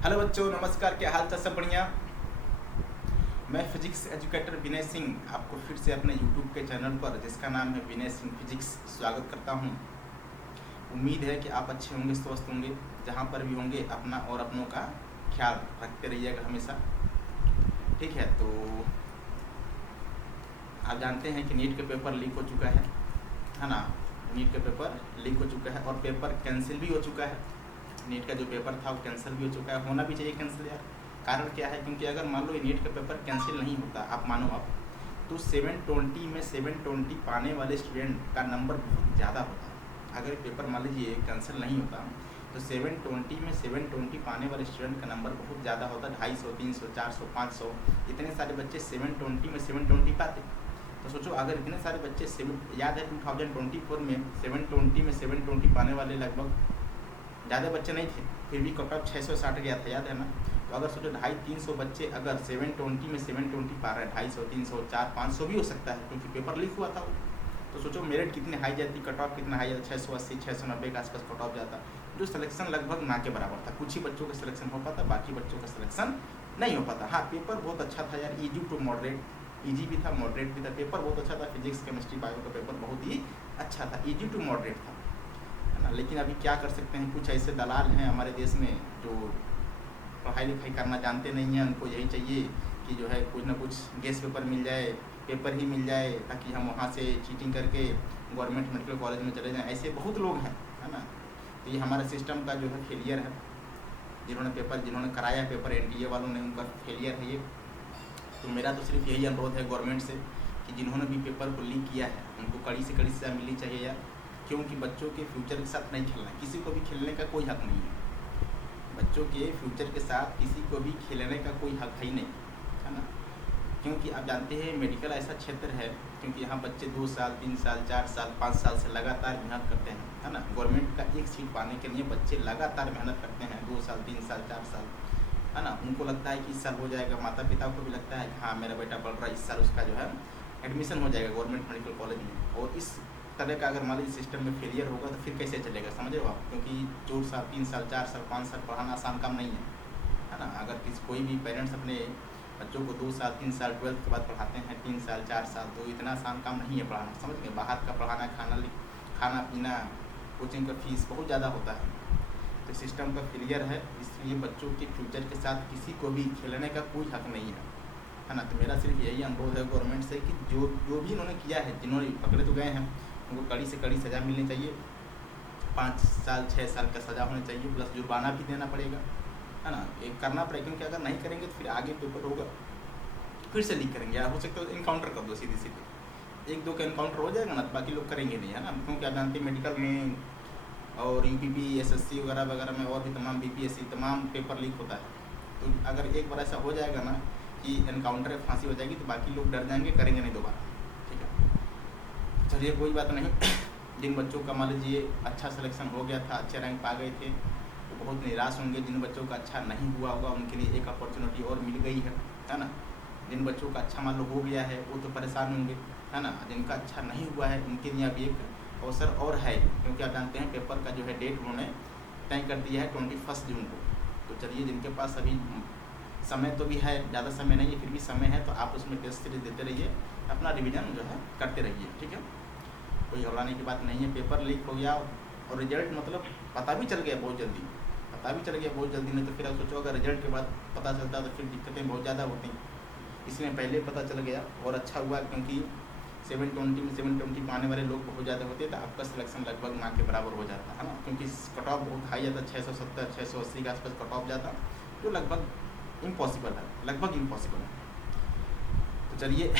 Hello बच्चों, नमस्कार। क्या हाल चाल? सब बढ़िया। मैं फिजिक्स एजुकेटर विनय सिंह आपको फिर से अपने यूट्यूब के चैनल पर, जिसका नाम है विनय सिंह फिजिक्स, स्वागत करता हूं। उम्मीद है कि आप अच्छे होंगे, स्वस्थ होंगे। जहां पर भी होंगे अपना और अपनों का ख्याल रखते रहिएगा हमेशा। ठीक है, तो आप जानते हैं कि नीट का पेपर लीक हो चुका है ना। नीट का पेपर लीक हो चुका है और पेपर कैंसिल भी हो चुका है। नीट का जो पेपर था वो कैंसिल भी हो चुका है। होना भी चाहिए कैंसिल यार। कारण क्या है, क्योंकि अगर मान लो ये नीट का पेपर कैंसिल नहीं होता, आप मानो आप, तो 720 में 720 पाने वाले स्टूडेंट का नंबर बहुत ज़्यादा होता। अगर पेपर मान लीजिए कैंसिल नहीं होता तो 720 में 720 पाने वाले स्टूडेंट का नंबर बहुत ज़्यादा होता। 250, 300, 400, 500 इतने सारे बच्चे 720 में 720 पाते। तो सोचो, अगर इतने सारे बच्चे याद है 2024 में 720 में 720 पाने वाले लगभग ज़्यादा बच्चे नहीं थे, फिर भी कट ऑफ 660 गया था, याद है ना। तो अगर सोचो 250-300 बच्चे अगर 720 में 720 पा रहे हैं, 250, 300, 400, 500 भी हो सकता है, क्योंकि पेपर लीक हुआ था वो। तो सोचो मेरिट कितनी हाई जाती, कट ऑफ कितना हाई जाता, 680, 690 के आसपास कट ऑफ जाता। जो सिलेक्शन लगभग ना के बराबर था। कुछ ही बच्चों का सिलेक्शन हो पाता, बाकी बच्चों का सिलेक्शन नहीं हो पाता। हाँ, पेपर बहुत अच्छा था यार, ईजी टू मॉडरेट, ईजी भी था, मॉडरेट भी था। पेपर बहुत अच्छा था, फिजिक्स, केमिस्ट्री, बायो का पेपर बहुत ही अच्छा था, ईजी टू मॉडरेट था, है ना। लेकिन अभी क्या कर सकते हैं, कुछ ऐसे दलाल हैं हमारे देश में जो पढ़ाई लिखाई करना जानते नहीं हैं। उनको यही चाहिए कि जो है कुछ ना कुछ गेस पेपर मिल जाए, पेपर ही मिल जाए, ताकि हम वहाँ से चीटिंग करके गवर्नमेंट मेडिकल कॉलेज में चले जाएं। ऐसे बहुत लोग हैं, है ना। तो ये हमारे सिस्टम का जो है फेलियर है। जिन्होंने कराया पेपर, NTA वालों ने, उनका फेलियर है ये। तो मेरा तो सिर्फ यही अनुरोध है गवर्नमेंट से कि जिन्होंने भी पेपर को लीक किया है उनको कड़ी से कड़ी सज़ा मिलनी चाहिए यार। क्योंकि बच्चों के फ्यूचर के साथ नहीं खेलना, किसी को भी खेलने का कोई हक नहीं है। बच्चों के फ्यूचर के साथ किसी को भी खेलने का कोई हक ही नहीं, है ना। क्योंकि आप जानते हैं मेडिकल ऐसा क्षेत्र है, क्योंकि यहाँ बच्चे 2 साल, 3 साल, 4 साल, 5 साल से लगातार मेहनत करते हैं, है ना। गवर्नमेंट का एक सीट पाने के लिए बच्चे लगातार मेहनत करते हैं, 2 साल, 3 साल, 4 साल, है ना। उनको लगता है कि इस साल हो जाएगा, माता पिता को भी लगता है कि हाँ मेरा बेटा पढ़ रहा है, इस साल उसका जो है एडमिशन हो जाएगा गवर्नमेंट मेडिकल कॉलेज में। और इस तरह का अगर मान लीजिए सिस्टम में फेलियर होगा तो फिर कैसे चलेगा, समझ रहे हो आप। क्योंकि 2 साल, 3 साल, 4 साल, 5 साल पढ़ाना आसान काम नहीं है ना। अगर कोई भी पेरेंट्स अपने बच्चों को 2 साल, 3 साल 12th के बाद पढ़ाते हैं, 3 साल, 4 साल, तो इतना आसान काम नहीं है पढ़ाना, समझ गए। बाहर का पढ़ाना, खाना पीना, कोचिंग का फीस बहुत ज़्यादा होता है। तो सिस्टम का फेलियर है, इसलिए बच्चों के फ्यूचर के साथ किसी को भी खेलने का कोई हक नहीं है ना। तो मेरा सिर्फ यही अनुरोध है गवर्नमेंट से कि जो भी इन्होंने किया है, जिन्होंने पकड़े तो गए हैं, उनको कड़ी से कड़ी सज़ा मिलनी चाहिए। 5 साल 6 साल का सज़ा होनी चाहिए, प्लस जुर्माना भी देना पड़ेगा, है ना। ये करना पड़ेगा, क्योंकि अगर नहीं करेंगे तो फिर आगे पेपर होगा, फिर से लीक करेंगे यार। हो सकता है इनकाउंटर कर दो सीधे सीधे, 1-2 का इनकाउंटर हो जाएगा ना, तो बाकी लोग करेंगे नहीं, है ना। क्योंकि आप जानते हैं मेडिकल में और UPP, SSC वगैरह वगैरह में और भी तमाम BPSC तमाम पेपर लीक होता है। तो अगर एक बार ऐसा हो जाएगा ना कि एनकाउंटर फांसी हो जाएगी, तो बाकी लोग डर जाएंगे, करेंगे नहीं दोबारा, ठीक है। चलिए कोई बात नहीं। जिन बच्चों का मान लीजिए अच्छा सिलेक्शन हो गया था, अच्छे रैंक पा गए थे, वो बहुत निराश होंगे। जिन बच्चों का अच्छा नहीं हुआ होगा उनके लिए एक अपॉर्चुनिटी और मिल गई है ना। जिन बच्चों का अच्छा मान लो हो गया है वो तो परेशान होंगे, है ना। जिनका अच्छा नहीं हुआ है उनके लिए अभी एक अवसर और है, क्योंकि आप जानते हैं पेपर का जो है डेट उन्होंने तय कर दिया है 21 जून को। तो चलिए, जिनके पास अभी समय तो भी है, ज़्यादा समय नहीं है, फिर भी समय है, तो आप उसमें टेस्ट सीरीज देते रहिए, अपना रिवीजन जो है करते रहिए, ठीक है। कोई घबराने की बात नहीं है। पेपर लीक हो गया और रिजल्ट मतलब पता भी चल गया बहुत जल्दी, नहीं तो फिर आप सोचो अगर रिजल्ट के बाद पता चलता तो फिर दिक्कतें बहुत ज़्यादा होती। इसमें पहले पता चल गया और अच्छा हुआ, क्योंकि 720 में 720 पाने वाले लोग बहुत ज़्यादा होते तो आपका सिलेक्शन लगभग ना के बराबर हो जाता, है ना। क्योंकि कट ऑफ बहुत हाई जाता, 670, 680 के आसपास कट ऑफ जाता, जो लगभग इम्पॉसिबल है। तो चलिए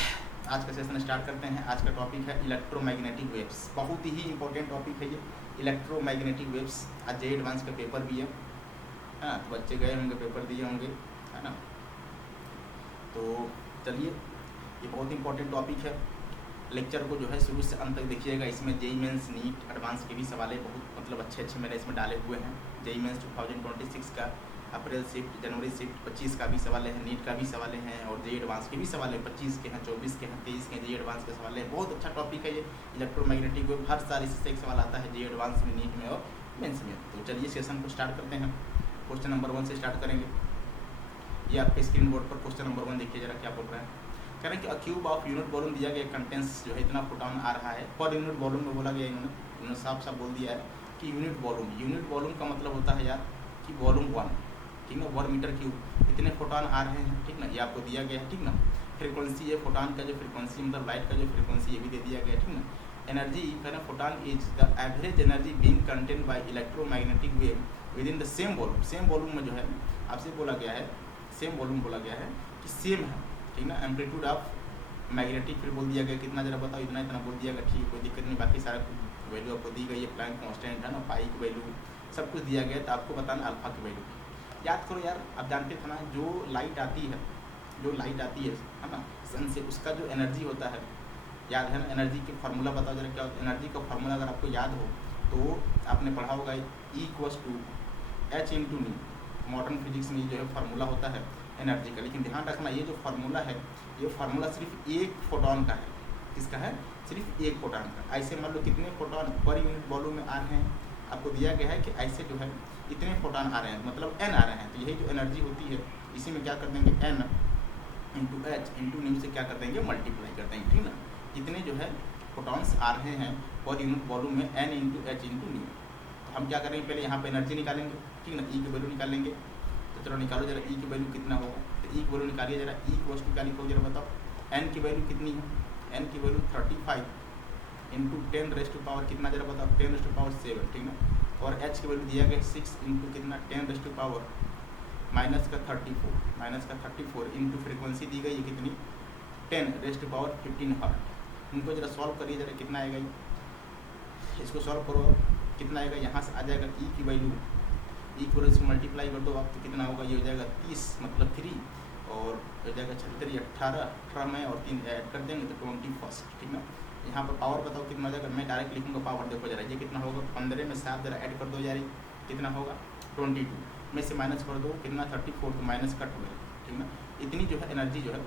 आज का सेशन स्टार्ट करते हैं। आज का टॉपिक है इलेक्ट्रोमैग्नेटिक वेव्स। बहुत ही इंपॉर्टेंट टॉपिक है ये, इलेक्ट्रोमैग्नेटिक वेव्स। आज JEE एडवांस का पेपर भी है ना। तो बच्चे गए होंगे, पेपर दिए होंगे, है ना। तो चलिए, ये बहुत इंपॉर्टेंट टॉपिक है। लेक्चर को जो है शुरू से अंत तक देखिएगा। इसमें JEE मेंस, नीट एडवांस के भी सवाल बहुत मतलब अच्छे मैंने इसमें डाले हुए हैं। JEE मेंस 2026 का अप्रैल शिफ्ट, जनवरी शिफ्ट 25 का भी सवाल है, नीट का भी सवाल है, और JEE एडवांस के भी सवाल है। 25 के हैं, 24 के हैं, 23 के हैं, JEE एडवांस के सवाल है। बहुत अच्छा टॉपिक है ये इलेक्ट्रोमैग्नेटिक वेव। हर साल इससे एक सवाल आता है JEE एडवांस में, नीट में और मेंस में। तो चलिए सेशन को स्टार्ट करते हैं। क्वेश्चन नंबर 1 से स्टार्ट करेंगे। ये आपके स्क्रीन बोर्ड पर क्वेश्चन नंबर 1 देखिए जरा क्या बोल रहा है। कह रहे हैं कि अ क्यूब ऑफ यूनिट वॉल्यूम दिया गया कंटेंस जो है इतना फोटोन आ रहा है। पर यूनिट वॉल्यूम में बोला गया इन्होंने साफ साफ बोल दिया है कि यूनिट वॉल्यूम का मतलब होता है यार कि वॉल्यूम 1, ठीक ना, 1 मीटर क्यूब इतने फोटोन आ रहे हैं, ठीक ना, ये आपको दिया गया है, ठीक ना। फ्रीक्वेंसी ये फोटोन का जो फ्रीक्वेंसी मतलब लाइट का जो फ्रीक्वेंसी ये भी दे दिया गया है, ठीक ना। एनर्जी कहना photon is the average energy being contained by electromagnetic wave within the same volume. Same volume में जो है आपसे बोला गया है, सेम वॉल्यूम बोला गया है कि सेम है, ठीक ना। एम्पलीट्यूड ऑफ मैग्नेटिक फिर बोल दिया गया कितना, जरा बताओ, इतना इतना बोल दिया गया, ठीक, कोई दिक्कत नहीं। बाकी सारा वैल्यू आपको दी गई है, प्लैंक कांस्टेंट है ना, पाई की वैल्यू सब कुछ दिया गया है। तो आपको बताना अल्फा की वैल्यू याद करो यार। आप जानते थे ना जो लाइट आती है ना सन से, उसका जो एनर्जी होता है याद है ना। एनर्जी की फार्मूला बताओ जरा क्या होता है। एनर्जी का फार्मूला अगर आपको याद हो तो आपने पढ़ा होगा E=H×ν। मॉडर्न फिजिक्स में जो है फार्मूला होता है एनर्जी का। लेकिन ध्यान रखना ये जो फार्मूला है, ये फार्मूला सिर्फ एक फोटोन का है। किसका है? सिर्फ एक फोटोन का। ऐसे मान लो कितने फोटोन पर यूनिट वॉल्यूम में आ रहे हैं, आपको दिया गया है कि ऐसे जो है इतने फोटोन आ रहे हैं, मतलब n आ रहे हैं। तो यही जो एनर्जी होती है इसी में क्या कर देंगे, n × H×ν से क्या कर देंगे, मल्टीप्लाई कर देंगे, ठीक ना। इतने जो है फोटॉन्स आ रहे हैं पर यूनिट वॉल्यूम में n × H×ν। तो हम क्या करेंगे, पहले यहाँ पे एनर्जी निकालेंगे, ठीक ना, E की वैल्यू निकालेंगे। तो चलो निकालो जरा E की वैल्यू कितना होगा। तो E की वैल्यू निकालिए जरा। E = क्या लिखोगे जरा बताओ। n की वैल्यू कितनी है, n की वैल्यू 35 × 10⁻⁴ कितना जरा बताओ, 10⁻⁷, ठीक ना। और h की वैल्यू दिया गया 6 × कितना, 10⁻⁻⁴ इंटू फ्रीक्वेंसी दी गई है कितनी, 10⁻15 हर्ट्ज। इनको जरा सॉल्व करिए जरा, कितना आएगा ये, इसको सॉल्व करो कितना आएगा। यहाँ से आ जाएगा E की वैल्यू से मल्टीप्लाई कर दो आप, तो कितना होगा, ये हो जाएगा 30 मतलब 3 और हो जाएगा 36 18 में और 3 ऐड कर देंगे तो 21, ठीक ना। यहाँ पर पावर बताओ कितना हो जाएगा। मैं डायरेक्ट लिखूँगा पावर, देखो जरा ये कितना होगा, 15 में 7 जरा ऐड कर दो यार, कितना होगा 22 में से माइनस कर दो कितना 34, तो माइनस का 12, ठीक ना। इतनी जो है एनर्जी जो है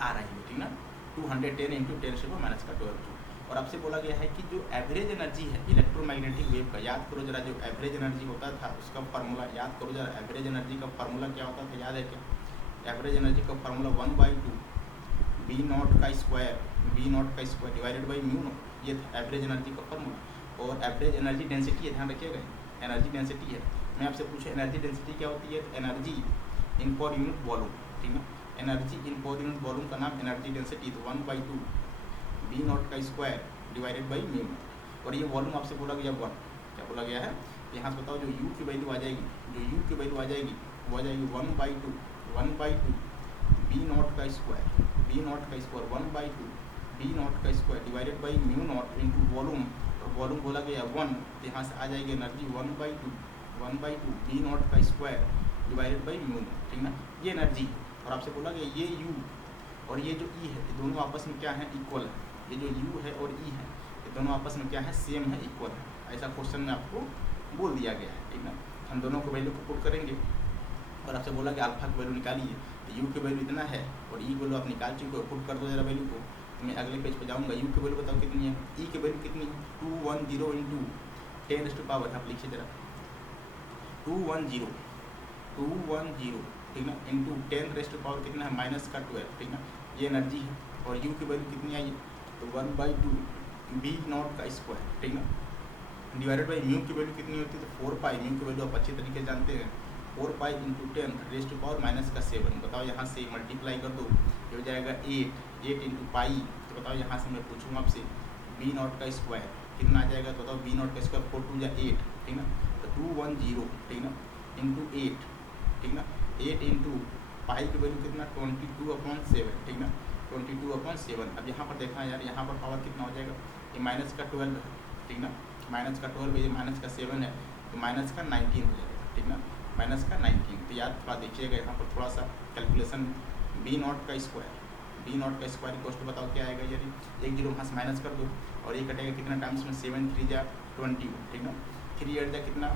आ रही है, ठीक ना। 210 × 10⁻⁻12। और आपसे बोला गया है कि जो एवरेज एनर्जी है इलेक्ट्रोमैग्नेटिक वेव का, याद करो जरा, जो एवरेज एनर्जी होता था उसका फार्मूला याद करो जरा। एवरेज एनर्जी का फार्मूला क्या होता था, याद है क्या? एवरेज एनर्जी का फार्मूला 1/2 V0² डिवाइडेड बाई μ0, ये था एवरेज एनर्जी का फार्मूला। और एवरेज एनर्जी डेंसिटी है, ध्यान रखिएगा, एनर्जी डेंसिटी है। मैं आपसे पूछे एनर्जी डेंसिटी क्या होती है, तो energy in per unit volume, ठीक है। Energy in per unit volume का नाम एनर्जी डेंसिटी, तो 1/2 V0² डिवाइडेड बाई μ0। और ये वॉल्यूम आपसे बोला गया 1, क्या बोला गया है, यहाँ से बताओ जो U की वैल्यू आ जाएगी, जो U की वैल्यू आ जाएगी वो आ जाएगी 1/2 V0² divided by μ0 into volume. और वॉल्यूम बोला गया 1, तो यहाँ से आ जाएगी एनर्जी 1/2 V0² डिवाइडेड बाई μ0, ठीक ना। ये एनर्जी है। और आपसे बोला गया ये U और ये जो E है, ये दोनों आपस में क्या है, इक्वल है। ये जो U है और E है, ये दोनों आपस में क्या है, सेम है, इक्वल है। ऐसा क्वेश्चन में आपको बोल दिया गया है, ठीक ना। हम दोनों को वैल्यू को पुट करेंगे और आपसे बोला कि अल्फा की वैल्यू निकालिए, तो U की वैल्यू इतना है और E वैल्यू आप निकाल चुके हो, पुट कर दो जरा वैल्यू को। तो मैं अगले पेज पे जाऊँगा। U की वैल्यू बताओ कितनी है, E की वैल्यू कितनी है, 210 × 10⁻, आप लिखिए जरा 210, ठीक ना, इंटू 10⁻⁻ कितना है, -12, ठीक ना। ये एनर्जी है। और U की वैल्यू कितनी आई, तो 1/2 V0², ठीक ना, डिवाइडेड बाई μ की वैल्यू कितनी होती है, तो 4π। μ की वैल्यू आप अच्छी तरीके से जानते हैं, 4π × 10⁻⁻⁻⁻। बताओ यहाँ से मल्टीप्लाई कर दो, ये हो जाएगा 8 × पाई। तो बताओ यहाँ से मैं पूछूँगा आपसे V0² कितना आ जाएगा, तो बताओ V0², 4 × 2 = 8, ठीक ना। तो 210, ठीक ना, इंटू 8, ठीक ना। 8 इंटू पाई की वैल्यू कितना, 22/7, ठीक ना, 22/7। अब यहाँ पर देखना यार, यहाँ पर पावर कितना हो जाएगा, ये -12 है, ठीक ना, -12 ये -7 है, तो -19 हो जाएगा, ठीक ना, -19। तो यार थोड़ा देखिएगा यहाँ पर थोड़ा सा कैलकुलेशन, V0² कॉस्ट बताओ क्या आएगा यार, 1 0 वहाँ से माइनस कर दो और ये कटेगा कितना टाइम्स में, 7 3 × 20, ठीक ना। 3 8 कितना,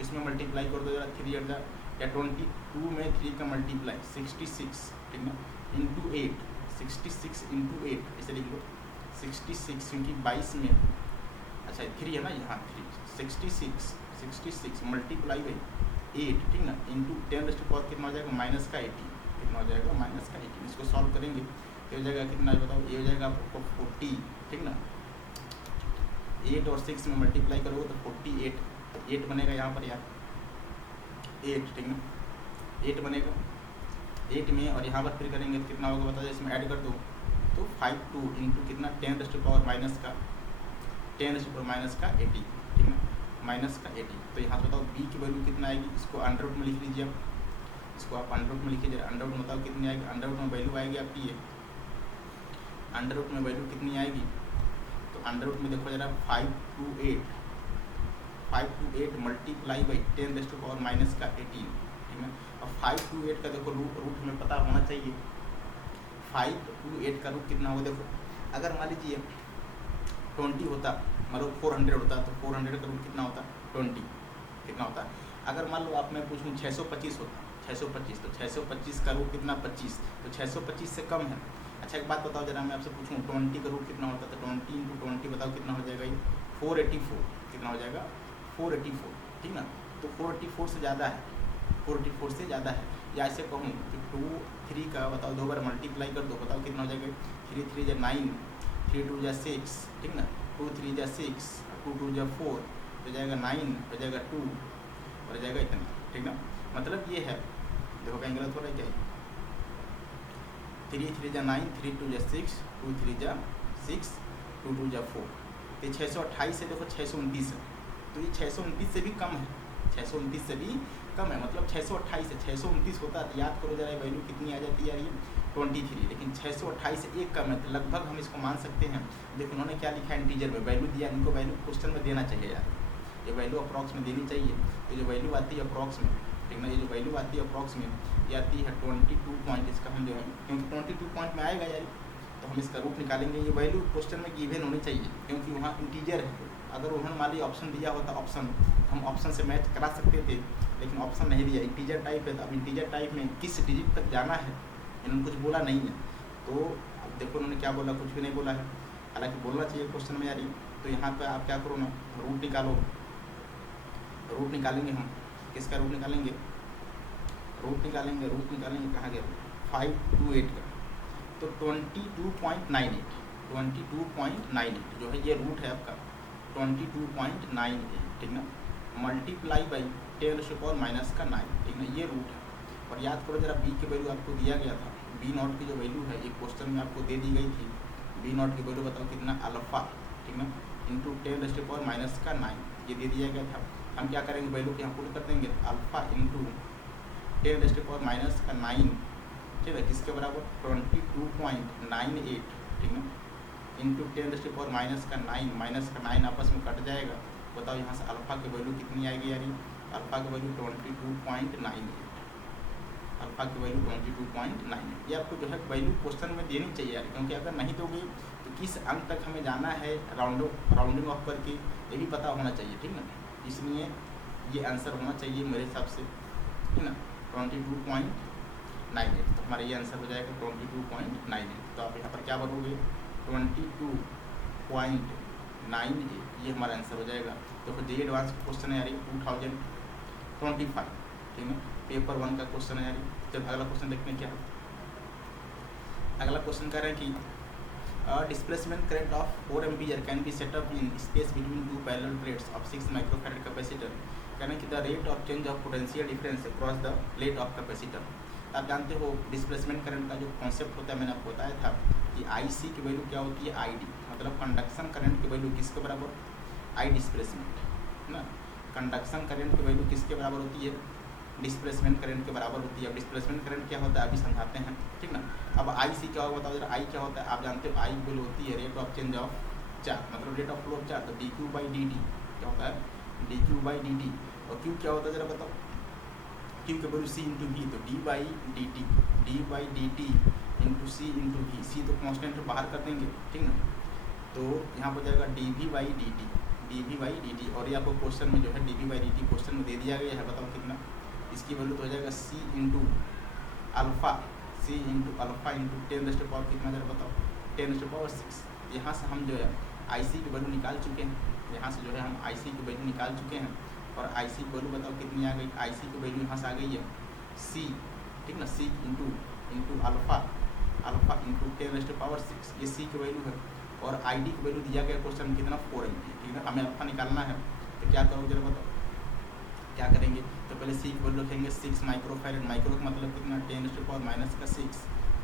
इसमें मल्टीप्लाई कर दो जरा, 3 8 या 22 में 3 का मल्टीप्लाई 66, ठीक ना, इंटू 8, 66 × 8 ऐसे लिख लो, 66 क्योंकि 22 में, अच्छा 3 है ना यहाँ 3, 66 मल्टीप्लाई बाई 8, ठीक ना, इंटू 10⁻, कितना हो जाएगा माइनस का 18, कितना हो जाएगा माइनस का 18। इसको सॉल्व करेंगे ये हो जाएगा कितना बताओ, ये हो जाएगा आपको 40, ठीक ना। 8 और 6 में मल्टीप्लाई करोगे तो 48, 8 बनेगा यहाँ पर यार, 8, ठीक ना, 8 बनेगा 8 में, और यहाँ पर फिर करेंगे तो कितना होगा बताओ, इसमें ऐड कर दो तो 52 इंटू कितना 10⁻, माइनस का 80, ठीक ना, माइनस का 80। तो यहाँ बताओ b की वैल्यू कितना आएगी, इसको अंडर रूट में लिख लीजिए आप, इसको आप अंडर रूट में लिखिए, अंडर रूट में बताओ कितनी आएगी, अंडर रूट में वैल्यू आएगी आपकी, ये अंडर रूट में वैल्यू कितनी आएगी, तो अंडर रूट में देखो जरा 528 मल्टीप्लाई बाई 10⁻, माइनस का 18, ठीक है। अब 528 का देखो रूट हमें पता होना चाहिए, 528 का रूट कितना होगा, देखो अगर मान लीजिए 20 होता, मतलब 400 होता, तो 400 का रूट कितना होता 20, कितना होता। अगर मान लो आप मैं पूछूँ 625 होता, 625, तो 625 का रूट कितना 25, तो 625 से कम है। अच्छा एक बात बताओ जरा, मैं आपसे पूछूँ 20 का रूट कितना होता, तो 20 इंटू 20 बताओ कितना हो जाएगा, ये 484, कितना हो जाएगा 484, ठीक ना। तो 484 से ज़्यादा है, 484 से ज़्यादा है, या ऐसे कहूँ कि 2 3 का बताओ 2 बार मल्टीप्लाई कर दो, बताओ कितना हो जाएगा, 3 3 जा 9, 3 2 जा 6, ठीक ना, 2 3 जा 6, 2 2 जा 4, हो जाएगा 9, हो जाएगा 2, और जाएगा इतना, ठीक ना। मतलब ये है, देखो कहीं गलत हो रहा है क्या, 3 3 जा 9, 3 2 जा 6, 2 3 जा 6, 2 2 जा 4, तो 628 से देखो 629 है, तो ये 629 से भी कम है, 629 से भी कम है, मतलब 628 से 629 होता है, तो याद करो जरा वैल्यू कितनी आ जाती है यार, ये 23, लेकिन 628 से एक कम है, तो लगभग हम इसको मान सकते हैं। देखो उन्होंने क्या लिखा है, इंटीजर में वैल्यू दिया, इनको वैल्यू क्वेश्चन में देना चाहिए यार, ये वैल्यू अप्रॉक्स में देनी चाहिए। तो जो वैल्यू आती है अप्रॉक्स में, ठीक ना, ये जो वैल्यू आती है अप्रॉक्स में ये आती है 22 पॉइंट, इसका हम जो है, क्योंकि 22 पॉइंट में आएगा यार, तो हम इसका रूट निकालेंगे। ये वैल्यू क्वेश्चन में गिवन होनी चाहिए, क्योंकि वहाँ इंटीजर है। अगर उन्होंने मान लिया ऑप्शन दिया होता, ऑप्शन हम ऑप्शन से मैच करा सकते थे, लेकिन ऑप्शन नहीं दिया, इंटीजर टाइप है। तो अब इंटीजर टाइप में किस डिजिट तक जाना है इन्होंने कुछ बोला नहीं है, तो अब देखो उन्होंने क्या बोला, कुछ भी नहीं बोला है, हालांकि बोलना चाहिए क्वेश्चन में यार। तो यहाँ पे आप क्या करो ना, रूट निकालो, रूट निकालेंगे हम, किसका रूट निकालेंगे, रूट निकालेंगे कहाँ गया, 528 का, तो 22.98 जो है ये रूट है आपका 22.98, ठीक ना, मल्टीप्लाई बाई 10⁻⁻9, ठीक ना, ये रूट है। और याद करो जरा बी की वैल्यू आपको दिया गया था, बी नॉट की जो वैल्यू है एक क्वेश्चन में आपको दे दी गई थी, बी नॉट की वैल्यू बताओ कितना, अल्फ़ा, ठीक ना, इंटू 10⁻⁹ ये दे दिया गया था। हम क्या करेंगे, वैल्यू को यहाँ पुट कर देंगे, अल्फ़ा इंटू 10⁻⁹, ठीक है, किसके बराबर 22.98, ठीक है, इंटू 10⁻⁹ माइनस का 9 आपस में कट जाएगा। बताओ यहाँ से अल्फ़ा की वैल्यू कितनी आएगी यार, अल्फ़ा की वैल्यू 22.98, अल्फ़ा की वैल्यू 22.98। ये आपको जो है वैल्यू क्वेश्चन में देनी चाहिए यार, क्योंकि अगर नहीं दोगे तो किस अंक तक हमें जाना है राउंडिंग ऑफ करके ये भी पता होना चाहिए, ठीक ना। इसलिए ये आंसर होना चाहिए मेरे हिसाब से, ठीक ना, 22.98। तो हमारा ये आंसर हो जाएगा 22.98। तो आप यहाँ पर क्या भरोगे, 22.98, ये हमारा आंसर हो जाएगा। तो फिर जे एडवांस क्वेश्चन है यार 2025, ठीक है, पेपर 1 का क्वेश्चन है यार। जब अगला क्वेश्चन देखते हैं क्या है, अगला क्वेश्चन कह रहे हैं कि displacement current of 4 ampere can be set up in space between 2 parallel plates of 6 microfarad capacitor. कहना कि the rate of change of potential difference across the plate of capacitor. आप जानते हो डिस्प्लेसमेंट करंट का जो कॉन्सेप्ट होता है, मैंने आपको बताया था कि IC की वैल्यू क्या होती है, ID, मतलब कंडक्शन करंट की वैल्यू किसके बराबर, I डिस्प्लेसमेंट, ना, कंडक्शन करंट की वैल्यू किसके बराबर होती है, डिस्प्लेसमेंट करंट के बराबर होती है। अब डिस्प्लेसमेंट करंट क्या होता है अभी समझाते हैं, ठीक ना। अब IC क्या होगा बताओ जरा, I क्या होता है, आप जानते हो I की वैल्यू होती है rate of change of charge, मतलब rate of flow of charge. तो dQ/dt क्या होता है, dQ/dt। और Q क्या होता है जरा बताओ, Q की वैल्यू C इंटू V, तो d/dt into C into V। C तो कॉन्स्टेंट बाहर कर देंगे, ठीक ना, तो यहाँ पर जाएगा dV/dt। और ये आपको क्वेश्चन में जो है dV/dt क्वेश्चन में दे दिया गया है, बताओ कितना, इसकी वैल्यू तो हो जाएगा C इंटू अल्फ़ा इंटू 10⁻, कितना जरा बताओ 10⁻6। यहाँ से हम जो है IC की वैल्यू निकाल चुके हैं, यहाँ से जो है हम IC की वैल्यू निकाल चुके हैं। और आई सी की वैल्यू बताओ कितनी आ गई, आई सी की वैल्यू यहाँ से आ गई है सी, ठीक ना, सी इंटू अल्फा इंटू 10⁻⁶, ये सी की वैल्यू है। और आई डी की वैल्यू दिया गया क्वेश्चन कितना 4 mg, ठीक है, हमें अल्फा निकालना है। तो क्या करोगे जरा बताओ, क्या करेंगे, तो पहले सी की वैल्यू रखेंगे 6 माइक्रोफैरेड, माइक्रो का मतलब कितना 10⁻⁻⁶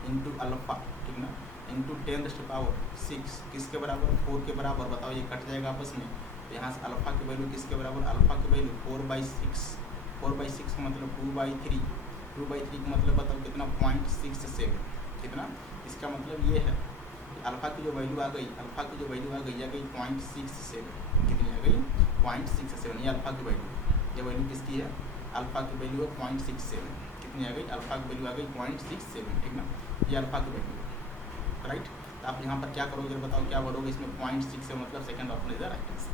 इंटू अल्फा, ठीक ना, इंटू 10⁻⁶, किसके बराबर 4 के बराबर। बताओ ये कट जाएगा आपस में, तो यहाँ से अल्फा की वैल्यू किसके बराबर, अल्फा की वैल्यू 4/6, 4/6 का मतलब 2/3, 2/3 का मतलब बताओ कितना 0.67, कितना, इसका मतलब ये है कि अल्फा की जो वैल्यू आ गई, अल्फा की जो वैल्यू आ गई 0.67, कितनी आ गई 0.67, ये अल्फा की वैल्यू, ये वैल्यू किसकी है, अल्फा की वैल्यू है 0.67, कितनी आ गई, अल्फा की वैल्यू आ गई 0.67, ठीक ना, ये अल्फा की वैल्यू है, राइट। तो आप यहाँ पर क्या करोगे बताओ, क्या भरोगे इसमें 0.6 मतलब second option is the right answer.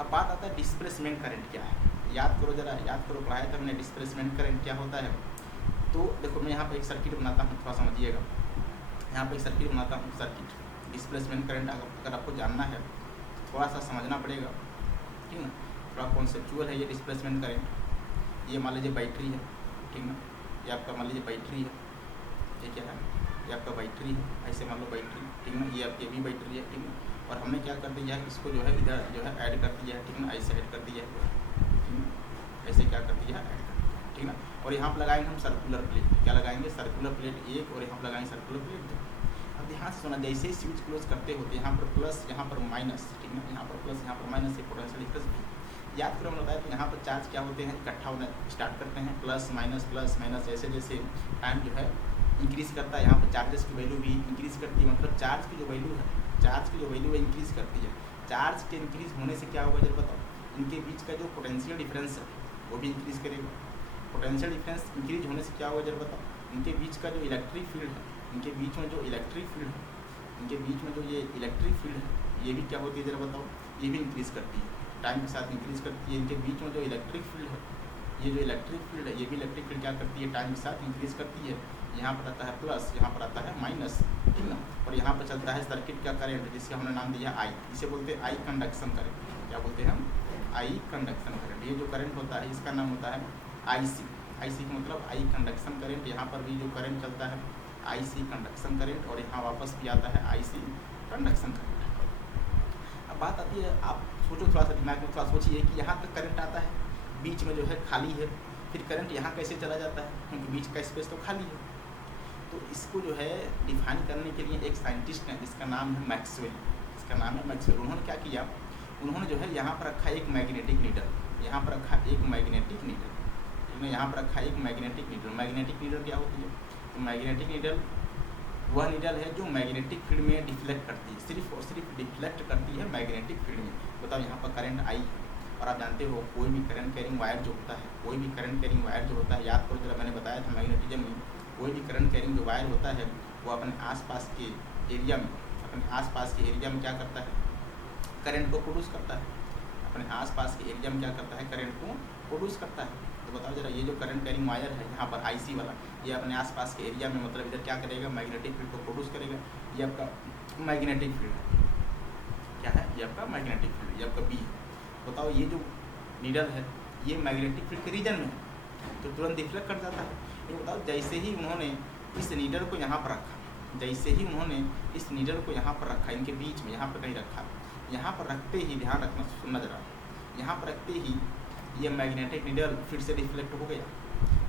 अब बात आता है डिस्प्लेसमेंट करंट क्या है, याद करो जरा, याद करो, पढ़ाया था मैंने डिस्प्लेसमेंट करंट क्या होता है। तो देखो मैं यहाँ पर एक सर्किट बनाता हूँ, थोड़ा समझिएगा, यहाँ पर एक सर्किट बनाता हूँ, सर्किट डिस्प्लेसमेंट करंट अगर आपको जानना है थोड़ा सा समझना पड़ेगा, ठीक ना, थोड़ा कॉन्सेप्चुअल है ये डिस्प्लेसमेंट करंट। ये मान लीजिए बैटरी है, ठीक ना, ये आपका मान लीजिए बैटरी है, ये क्या है, ये आपका बैटरी है, ऐसे मान लो बैटरी, ठीक ना, ये आपकी भी बैटरी है, ठीक ना, और हमने क्या कर दिया है, इसको जो है इधर जो है ऐड कर दिया है, ठीक ना, ऐसे ऐड कर दिया है, ठीक ना, ऐसे क्या कर दिया है, ऐड कर दिया, ठीक ना। और यहाँ पर लगाएंगे हम सर्कुलर प्लेट, क्या लगाएंगे, सर्कुलर प्लेट एक, और यहाँ पर लगाएंगे सर्कुलर प्लेट 2। अब ध्यान से सुना, जैसे ही स्विच क्लोज करते होते यहाँ पर प्लस, यहाँ पर माइनस, ठीक ना, यहाँ पर प्लस, यहाँ पर माइनस, ये पोटेंशियल डिफरेंस भी याद करो। हमने बताया तो यहाँ पर चार्ज क्या होते हैं, इकट्ठा होना स्टार्ट करते हैं, प्लस माइनस, जैसे जैसे टाइम जो है इंक्रीज़ करता है, यहाँ पर चार्जेस की वैल्यू भी इंक्रीज़ करती है, मतलब चार्ज की जो वैल्यू है, चार्ज की जो वैल्यू है इंक्रीज़ करती है। चार्ज के इंक्रीज़ होने से क्या होगा जब बताओ, इनके बीच का जो पोटेंशियल डिफरेंस है वो भी इंक्रीज़ करेगा। पोटेंशियल डिफरेंस इंक्रीज होने से क्या होगा जब बताओ, इनके बीच का जो इलेक्ट्रिक फील्ड है, इनके बीच में जो इलेक्ट्रिक फील्ड है, इनके बीच में जो ये इलेक्ट्रिक फील्ड है, ये भी क्या होती है जरा बताओ, ये भी इंक्रीज़ करती है, टाइम के साथ इंक्रीज़ करती है। इनके बीच में जो इलेक्ट्रिक फील्ड है, ये जो इलेक्ट्रिक फील्ड है, ये भी इलेक्ट्रिक फील्ड क्या करती है, टाइम के साथ इंक्रीज़ करती है। यहाँ पर आता है प्लस, यहाँ पर आता है माइनस, ठीक ना, और यहाँ पर चलता है सर्किट का करंट, जिसका हमने नाम दिया आई, जिसे बोलते हैं आई कंडक्शन करंट। क्या बोलते हैं हम, आई कंडक्शन करंट। ये जो करंट होता है इसका नाम होता है आई सी, आई सी का मतलब आई कंडक्शन करंट। यहाँ पर भी जो करंट चलता है आई सी कंडक्शन करंट, और यहाँ वापस भी आता है आई सी कंडक्शन करंट। अब बात आती है, आप सोचो थोड़ा सा, दिमाग में थोड़ा सोचिए कि यहाँ तक करंट आता है, बीच में जो है खाली है, फिर करंट यहाँ कैसे चला जाता है, क्योंकि बीच का स्पेस तो खाली है। तो इसको जो है डिफाइन करने के लिए एक साइंटिस्ट है जिसका नाम है मैक्सवेल, इसका नाम है मैक्सवेल। उन्होंने क्या किया, उन्होंने जो है यहाँ पर रखा एक मैग्नेटिक नीडल, यहाँ पर रखा एक मैग्नेटिक नीडल, यहाँ पर रखा एक मैग्नेटिक नीडल। मैग्नेटिक नीडल क्या होती है, तो मैग्नेटिक नीडल वह नीडल है जो मैग्नेटिक फील्ड में डिफ्लेक्ट करती है, सिर्फ और सिर्फ डिफ्लेक्ट करती है मैग्नेटिक फील्ड में। बताओ यहाँ पर करंट आई है, और आप जानते हो कोई भी करंट कैरिंग वायर जो होता है, कोई भी करंट कैरिंग वायर जो होता है, याद करो जरा, मैंने बताया था मैग्नेटिज्म में कोई भी करंट कैरिंग जो वायर होता है वो अपने आसपास के एरिया में, अपने आसपास के एरिया में क्या करता है, करंट को प्रोड्यूस करता है। अपने आसपास के एरिया में क्या करता है, करंट को प्रोड्यूस करता है। तो बताओ जरा, ये जो करंट कैरिंग वायर है यहाँ पर आईसी वाला, ये अपने आसपास के एरिया में मतलब इधर क्या करेगा, मैग्नेटिक फील्ड को प्रोड्यूस करेगा। ये आपका मैग्नेटिक फील्ड है, क्या है, ये आपका मैग्नेटिक फील्ड, ये आपका बी है। बताओ ये जो नीडल है ये मैग्नेटिक फील्ड के रीजन में है, तो तुरंत डिफ्लेक्ट कर जाता है। ये बताओ जैसे ही उन्होंने इस नीडल को यहाँ पर रखा, जैसे ही उन्होंने इस नीडल को यहाँ पर रखा, इनके बीच में यहाँ पर कहीं रखा, यहाँ पर रखते ही, ध्यान रखना, सुनना जरा, यहाँ पर रखते ही ये मैग्नेटिक नीडल फिर से डिफ्लेक्ट हो गया।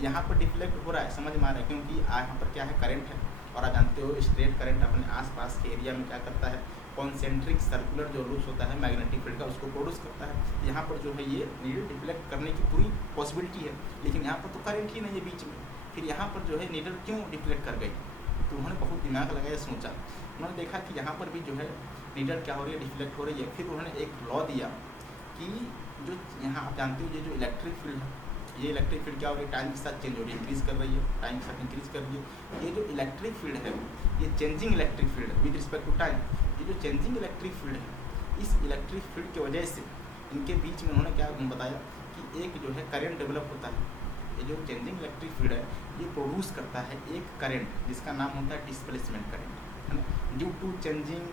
यहाँ पर डिफ्लेक्ट हो रहा है, समझ में आ रहा है, क्योंकि यहाँ पर क्या है, करंट है, और आप जानते हो स्ट्रेट करंट अपने आसपास के एरिया में क्या करता है, कॉन्सेंट्रिक सर्कुलर जो लूप्स होता है मैग्नेटिक फील्ड का, उसको प्रोड्यूस करता है। यहाँ पर जो है ये नीडल डिफ्लेक्ट करने की पूरी पॉसिबिलिटी है, लेकिन यहाँ पर तो करंट ही नहीं है बीच में, फिर यहाँ पर जो है नीडल क्यों डिफ्लेक्ट कर गई। तो उन्होंने बहुत दिमाग लगाया, सोचा, उन्होंने देखा कि यहाँ पर भी जो है नीडल क्या हो रही है, डिफ्लेक्ट हो रही है। फिर उन्होंने एक लॉ दिया कि जो यहाँ आप जानते हो ये जो इलेक्ट्रिक फील्ड है, ये इलेक्ट्रिक फील्ड क्या हो रही है, टाइम के साथ चेंज हो रही है, इंक्रीज़ कर रही है, टाइम के साथ इंक्रीज़ कर रही है। ये जो इलेक्ट्रिक फील्ड है ये चेंजिंग इलेक्ट्रिक फील्ड है विद रिस्पेक्ट टू टाइम। ये जो चेंजिंग इलेक्ट्रिक फील्ड है, इस इलेक्ट्रिक फील्ड की वजह से इनके बीच में उन्होंने क्या बताया कि एक जो है करंट डेवलप होता है। ये जो चेंजिंग इलेक्ट्रिक फील्ड है ये प्रोड्यूस करता है एक करंट जिसका नाम होता है डिस्प्लेसमेंट करंट, है ना। ड्यू टू चेंजिंग,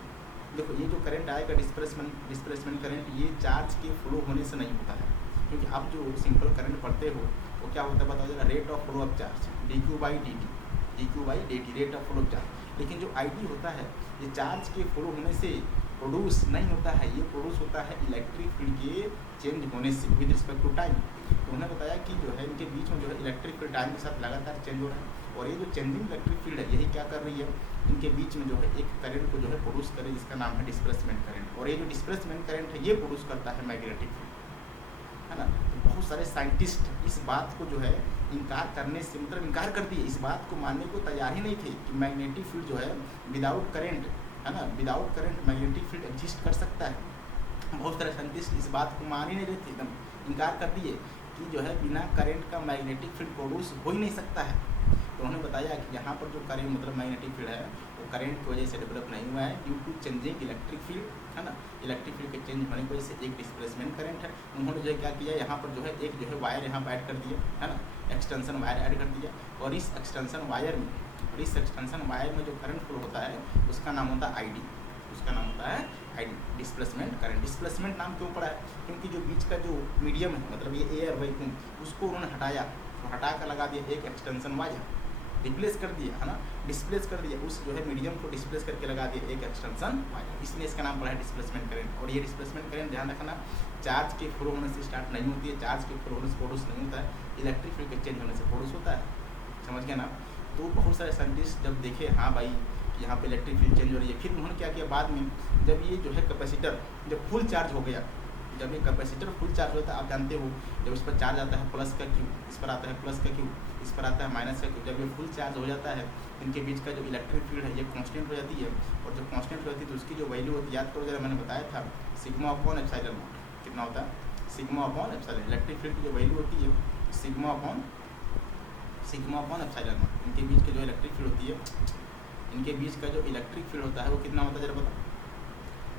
देखो ये जो करंट आएगा डिस्प्लेसमेंट करंट, ये चार्ज के फ्लो होने से नहीं होता है, क्योंकि आप जो सिंपल करंट पढ़ते हो वो क्या होता है बताओ जरा, rate of flow of charge dQ/dt, dQ/dt rate of flow of charge. लेकिन जो ID होता है ये चार्ज के फ्लो होने से प्रोड्यूस नहीं होता है, ये प्रोड्यूस होता है इलेक्ट्रिक फील्ड के चेंज होने से विद रिस्पेक्ट टू टाइम। तो उन्होंने बताया कि जो है इनके बीच में जो है इलेक्ट्रिक फील्ड टाइम के साथ लगातार चेंज हो रहा है, और ये जो चेंजिंग इलेक्ट्रिक फील्ड है यही क्या कर रही है, इनके बीच में जो है एक करंट को जो है प्रोड्यूस करे जिसका नाम है डिस्प्लेसमेंट करंट, और ये जो डिस्प्लेसमेंट करंट है ये प्रोड्यूस करता है मैग्नेटिक फील्ड, है ना। तो बहुत सारे साइंटिस्ट इस बात को जो है इनकार करने से मतलब इनकार कर दिए, इस बात को मानने को तैयार ही नहीं थे कि मैग्नेटिक फील्ड जो है विदाउट करंट, है ना, without current magnetic field exist कर सकता है। बहुत सारे साइंटिस्ट इस बात को मान ही नहीं रहे थे, एकदम इनकार कर दिए कि जो है बिना करंट का मैग्नेटिक फील्ड प्रोड्यूस हो ही नहीं सकता है। तो उन्होंने बताया कि यहाँ पर जो करंट मतलब मैग्नेटिक फील्ड है वो करंट की वजह से डेवलप नहीं हुआ है, due to changing electric field, है ना। इलेक्ट्रिक फील्ड के चेंज होने की वजह से एक डिस्प्लेसमेंट करंट है। उन्होंने जो है क्या किया, यहाँ पर जो है एक जो है वायर यहाँ पर ऐड कर दिया, है ना, एक्सटेंशन वायर ऐड कर दिया, और इस एक्सटेंशन वायर में जो करंट फ्लो होता है उसका नाम होता है ID, उसका नाम होता है ID, डिस्प्लेसमेंट करंट। डिस्प्लेसमेंट नाम क्यों पड़ा है, क्योंकि जो बीच का जो मीडियम है मतलब ये एयर वैक्यूम उसको उन्होंने हटाया, तो हटा कर लगा दिया एक एक्सटेंशन वायर, रिप्लेस कर दिया, है ना, डिस्प्लेस कर दिया, उस जो है मीडियम को डिस्प्लेस करके लगा दिया एक एक्सटेंशन वायर, इसलिए इसका नाम पड़ा है डिस्प्लेसमेंट करंट। और ये डिस्प्लेसमेंट करंट ध्यान रखना चार्ज के फ्लो होने से स्टार्ट नहीं होती है, चार्ज के फ्लो होने से प्रोड्यूस नहीं होता है, इलेक्ट्रिक फील्ड के चेंज होने से प्रोड्यूस होता है, समझ गया ना। तो बहुत सारे साइंटिस्ट जब देखे हाँ भाई यहाँ पे इलेक्ट्रिक फील्ड चेंज हो रही है, फिर उन्होंने क्या किया बाद में, जब ये जो है कैपेसिटर जब फुल चार्ज हो गया, जब ये कैपेसिटर फुल चार्ज होता है आप जानते हो, जब इस पर चार्ज आता है प्लस का क्यू, इस पर आता है प्लस का क्यू, इस पर आता है माइनस का क्यू, जब ये फुल चार्ज हो जाता है इनके बीच का जो इलेक्ट्रिक फील्ड है ये कांस्टेंट हो जाती है, और जब कांस्टेंट हो जाती है तो उसकी जो वैल्यू होती है याद करो जरा, मैंने बताया था सिग्मा अपॉन एप्सिलॉन नॉट, कितना होता है sigma upon epsilon, electric field की जो वैल्यू होती है सिग्मा अपॉन एप्सिलॉन नॉट, इनके बीच की जो इलेक्ट्रिक फील्ड होती है, इनके बीच का जो इलेक्ट्रिक फील्ड होता है वो कितना होता है जरा बता,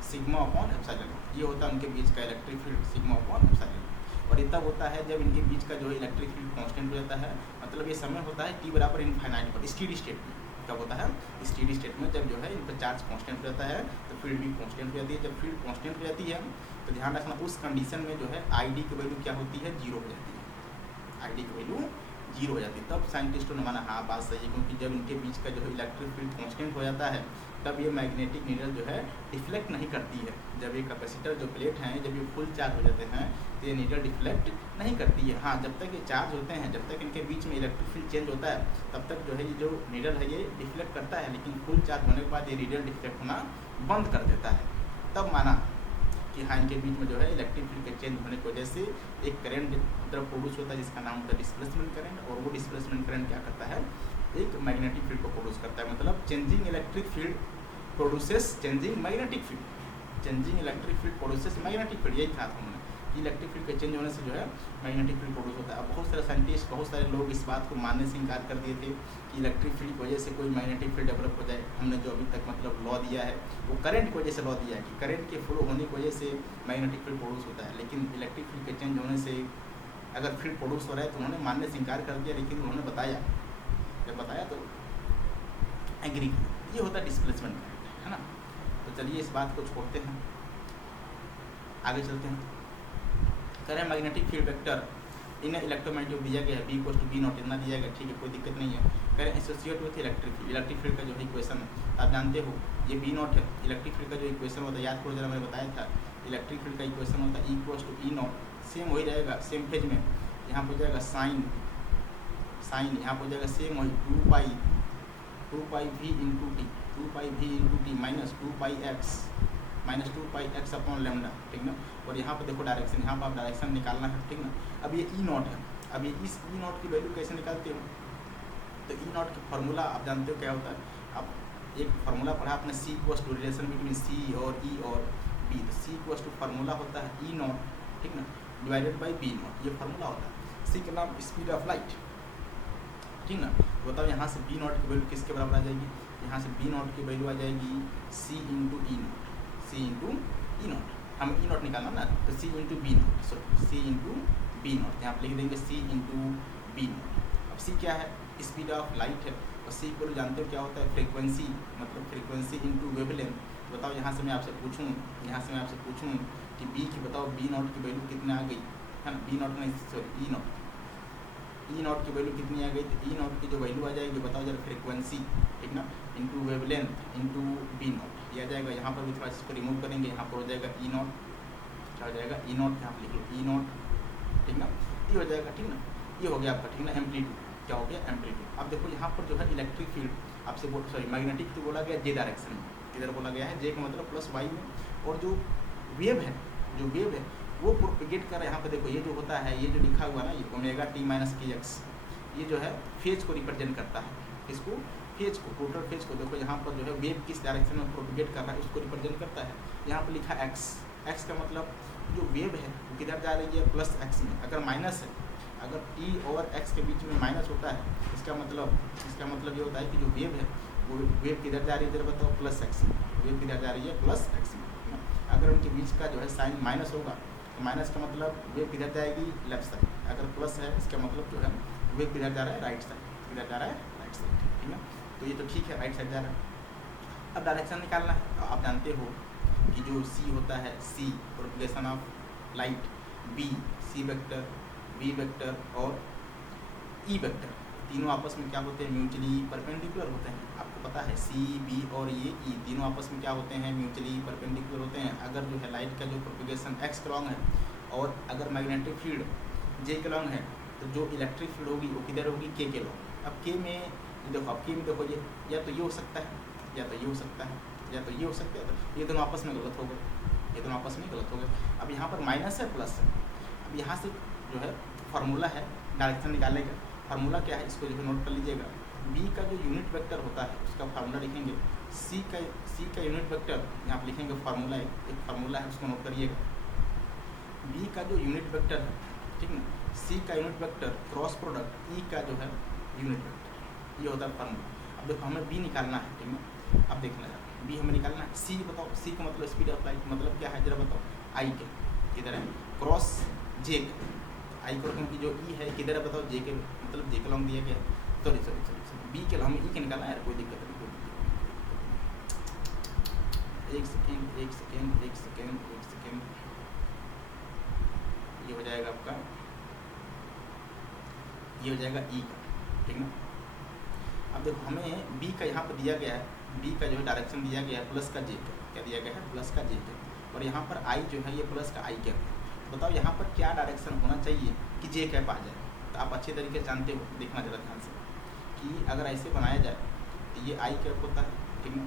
सिग्मा अपॉन एप्सिलॉन, ये होता है उनके बीच का electric field sigma upon epsilon. और ये तब होता है जब इनके बीच का जो है इलेक्ट्रिक फील्ड कांस्टेंट हो जाता है, मतलब ये समय होता है t बराबर इनफाइनाइट पर, स्टेडी स्टेट में कब होता है, स्टेडी स्टेट में जब जो है इन पर चार्ज कांस्टेंट हो जाता है तो फील्ड भी कांस्टेंट हो जाती है। जब फील्ड कांस्टेंट हो जाती है तो ध्यान रखना उस कंडीशन में जो है ID की वैल्यू क्या होती है, जीरो हो जाती है, ID की वैल्यू जीरो हो जाती है। तब साइंटिस्टों ने माना हाँ बात सही है, क्योंकि जब इनके बीच का जो है इलेक्ट्रिक फील्ड कांस्टेंट हो जाता है तब ये मैग्नेटिक नीडल जो है डिफ्लेक्ट नहीं करती है। जब ये कैपेसिटर जो प्लेट हैं जब ये फुल चार्ज हो जाते हैं तो ये नीडल डिफ्लेक्ट नहीं करती है। हाँ जब तक ये चार्ज होते हैं, जब तक इनके बीच में इलेक्ट्रिक फील्ड चेंज होता है तब तक जो है ये जो नीडल है ये डिफ्लेक्ट करता है, लेकिन फुल चार्ज होने के बाद ये नीडल डिफ्लेक्ट होना बंद कर देता है। तब माना कि हाँ इनके बीच में जो है इलेक्ट्रिक फील्ड के चेंज होने की वजह से एक करंट तरफ प्रोड्यूस होता है जिसका नाम होता है डिस्प्लेसमेंट करंट, और वो डिस्प्लेसमेंट करंट क्या करता है, एक मैग्नेटिक फील्ड को प्रोड्यूस करता है। मतलब changing electric field produces changing magnetic field, changing electric field produces magnetic field, यही कहा था उन्होंने कि इलेक्ट्रिक फील्ड के चेंज होने से जो है मैग्नेटिक फील्ड प्रोड्यूस होता है। अब बहुत सारे साइंटिस्ट, बहुत सारे लोग इस बात को मानने से इनकार कर दिए थे कि इलेक्ट्रिक फील्ड की वजह से कोई मैग्नेटिक फील्ड डेवलप हो जाए। हमने जो अभी तक मतलब लॉ दिया है वो करंट की वजह से लॉ दिया है कि करंट के फ्लो होने की वजह से मैग्नेटिक फील्ड प्रोड्यूस होता है, लेकिन इलेक्ट्रिक फील्ड के चेंज होने से अगर फील्ड प्रोड्यूस हो रहा है तो उन्होंने मानने से इनकार कर दिया। लेकिन उन्होंने बताया, जब बताया तो एग्री किया, ये होता है डिस्प्लेसमेंट करंट, है ना। तो चलिए इस बात को छोड़ते हैं, आगे चलते हैं। कह रहे हैं मैग्नेटिक फील्ड वेक्टर इन इलेक्ट्रोमैग्नेटिक दिया गया है B = B0 इतना दिया गया, ठीक है कोई दिक्कत नहीं है। कह रहे हैं एसोसिएट विथ इलेक्ट्रिक फील्ड का जो है इक्वेशन आप जानते हो ये B0 है। इलेक्ट्रिक फील्ड का जो इक्वेशन होता है याद करो जरा, मैंने बताया था इलेक्ट्रिक फील्ड का इक्वेशन होता है E = E0, सेम वही रहेगा, सेम फेज में यहाँ पर हो जाएगा साइन, यहाँ पर हो जाएगा सेम वही 2π v × t minus 2πx upon lambda, ठीक ना। और यहाँ पर देखो डायरेक्शन, यहाँ पर आप डायरेक्शन निकालना है, ठीक ना। अब ये E0 है, अब ये इस E0 की वैल्यू कैसे निकालते हो, तो E0 की फार्मूला आप जानते हो क्या होता है। अब एक फार्मूला पढ़ा आपने C = रिलेशन बिटवीन C और E और B, तो C = फार्मूला होता है E0, ठीक ना, डिवाइडेड बाई B0, ये फार्मूला होता है। C का नाम स्पीड ऑफ लाइट, ठीक ना। बताओ यहाँ से B0 की वैल्यू किसके बराबर आ जाएगी, यहाँ से B0 की वैल्यू आ जाएगी C × E0, हम E0 निकालना ना, तो C × B0, C × B0 यहाँ पर लिख देंगे C × B0। अब C क्या है, स्पीड ऑफ लाइट है, और C को जानते हो क्या होता है, फ्रीक्वेंसी, मतलब फ्रीक्वेंसी × वेवलेंथ। बताओ यहाँ से मैं आपसे पूछूँ कि B की बताओ B0 की वैल्यू कितनी आ गई, है ना, बी नॉट नहीं सॉरी ई नॉट की वैल्यू कितनी आ गई, तो ई नॉट की जो वैल्यू आ जाएगी बताओ जरा, फ्रीक्वेंसी ठीक ना into wavelength into B naught ये आ जाएगा। यहाँ पर भी थोड़ा इसको रिमूव करेंगे, यहाँ पर हो जाएगा ई नॉट, क्या हो जाएगा ई नॉट, यहाँ पर लिख लो ई नॉट ठीक ना, ये हो जाएगा ठीक ना, ये हो गया आपका ठीक ना एम्पलीट्यूड, क्या हो गया एम्पलीट्यूड। अब देखो यहाँ पर जो है इलेक्ट्रिक फील्ड आपसे सॉरी मैग्नेटिक तो बोला गया जे डायरेक्शन में, किधर बोला गया है जे का मतलब प्लस वाई में, और जो वेव है वो प्रोपिगेट कर रहा है। यहाँ पे देखो ये जो होता है, ये जो लिखा हुआ ना, ये ओमेगा टी माइनस के एक्स, ये जो है फेज को रिप्रेजेंट करता है, इसको फेज को, टोटल फेज को। देखो यहाँ पर जो है वेव किस डायरेक्शन में प्रोपिगेट कर रहा है उसको रिप्रेजेंट करता है। यहाँ पर लिखा एक्स, एक्स का मतलब जो वेव है वो किधर जा रही है, प्लस एक्स में। अगर माइनस है, अगर टी और एक्स के बीच में माइनस होता है, इसका मतलब ये होता है कि जो वेव है वो वेव किधर जा रही है, इधर बताओ प्लस एक्स में, वेव किधर जा रही है प्लस एक्स में। अगर उनके बीच का जो है साइन माइनस होगा तो माइनस का मतलब वेव किधर जाएगी, लेफ्ट साइड। अगर प्लस है इसका मतलब जो है वेव किधर जा रहा है, राइट साइड, किधर जा रहा है राइट साइड ठीक है। तो ये तो ठीक है, राइट साइड जा रहा है। अब डायरेक्शन निकालना है, आप जानते हो कि जो सी होता है, C propagation of light, B C vector, B vector और ई वेक्टर, तीनों आपस में क्या होते हैं, म्यूचुअली परपेंडिकुलर होते हैं। आपको पता है सी बी और ये ई तीनों आपस में क्या होते हैं, म्यूचुअली परपेंडिकुलर होते हैं। अगर जो है लाइट का जो प्रोपगेशन एक्स के लॉन्ग है और अगर मैग्नेटिक फील्ड जे के लॉन्ग है, तो जो इलेक्ट्रिक फील्ड होगी वो किधर होगी, के लॉन्ग। अब के में देखो, अब के में देखो ये या तो ये हो सकता है, या तो ये हो सकता है, या तो ये हो सकता है, तो ये दोनों आपस में गलत हो गए, ये दोनों आपस में गलत हो गए। अब यहाँ पर माइनस है प्लस है, अब यहाँ से जो है फार्मूला है डायरेक्शन निकालने का, फार्मूला क्या है इसको जो है नोट कर लीजिएगा। बी का जो यूनिट वेक्टर होता है उसका फार्मूला लिखेंगे, सी का यूनिट वेक्टर यहाँ पर लिखेंगे, फार्मूला एक फार्मूला है उसको नोट करिएगा। बी का जो यूनिट वेक्टर है ठीक ना, सी का यूनिट वेक्टर क्रॉस प्रोडक्ट ई का जो है यूनिट वेक्टर, ये होता है फार्मूला। अब देखो हमें बी निकालना है ठीक ना, अब देखना है बी हमें निकालना है। सी बताओ, सी का मतलब स्पीड ऑफ लाइट, मतलब क्या है जरा बताओ, आई के किधर है, क्रॉस जे के, आई को क्योंकि जो ई है किधर है बताओ, जे के मतलब जे के लॉन्ग दिया गया, सॉरी बी के हमें ई के निकालना है यार, कोई दिक्कत नहीं, कोई दिक्कत। एक सेकेंड, ये हो जाएगा आपका, ये हो जाएगा ई का ठीक ना। अब देखो हमें बी का यहाँ पर दिया गया है, बी का जो है डायरेक्शन दिया गया है प्लस का जे का, क्या दिया गया है प्लस का जे का, और यहाँ पर आई जो है ये प्लस का आई कैप है। बताओ यहाँ पर क्या डायरेक्शन होना चाहिए कि जे कैप आ जाए, तो आप अच्छे तरीके से जानते हो, देखना जरा ध्यान से कि अगर ऐसे बनाया जाए तो ये आई कैप होता है ठीक ना,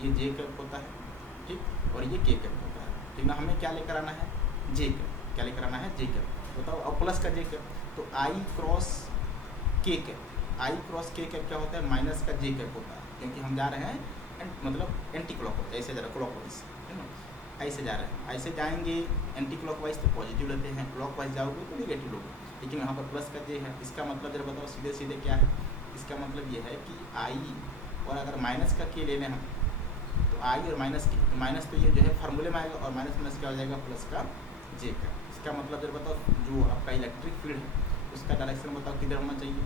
ये जे कैप होता है ठीक, और ये के कैप होता है ठीक ना। हमें क्या लेकर आना है, जे कैप, क्या लेकर आना है जे कैप, बताओ। और प्लस का जे कैप, तो आई क्रॉस के कैप, आई क्रॉस के कैप क्या होता है, माइनस का जे कैप होता है, क्योंकि हम जा रहे हैं मतलब एंटी क्लॉकवाइज, ऐसे जरा क्लॉकवाइज है ना, ऐसे जा रहे हैं, ऐसे जाएंगे एंटी क्लॉकवाइज तो पॉजिटिव लेते हैं, क्लॉकवाइज जाओगे तो नेगेटिव लोगे, लेकिन यहाँ पर प्लस का जे है, इसका मतलब जरा बताओ सीधे सीधे क्या है, इसका मतलब ये है कि आई और अगर माइनस का के ले लें हम, तो आई और माइनस के, तो माइनस तो ये जो है फार्मूले में आएगा, और माइनस माइनस क्या हो जाएगा प्लस का जे का। इसका मतलब जरा बताओ जो आपका इलेक्ट्रिक फील्ड है उसका डायरेक्शन बताओ किधर होना चाहिए,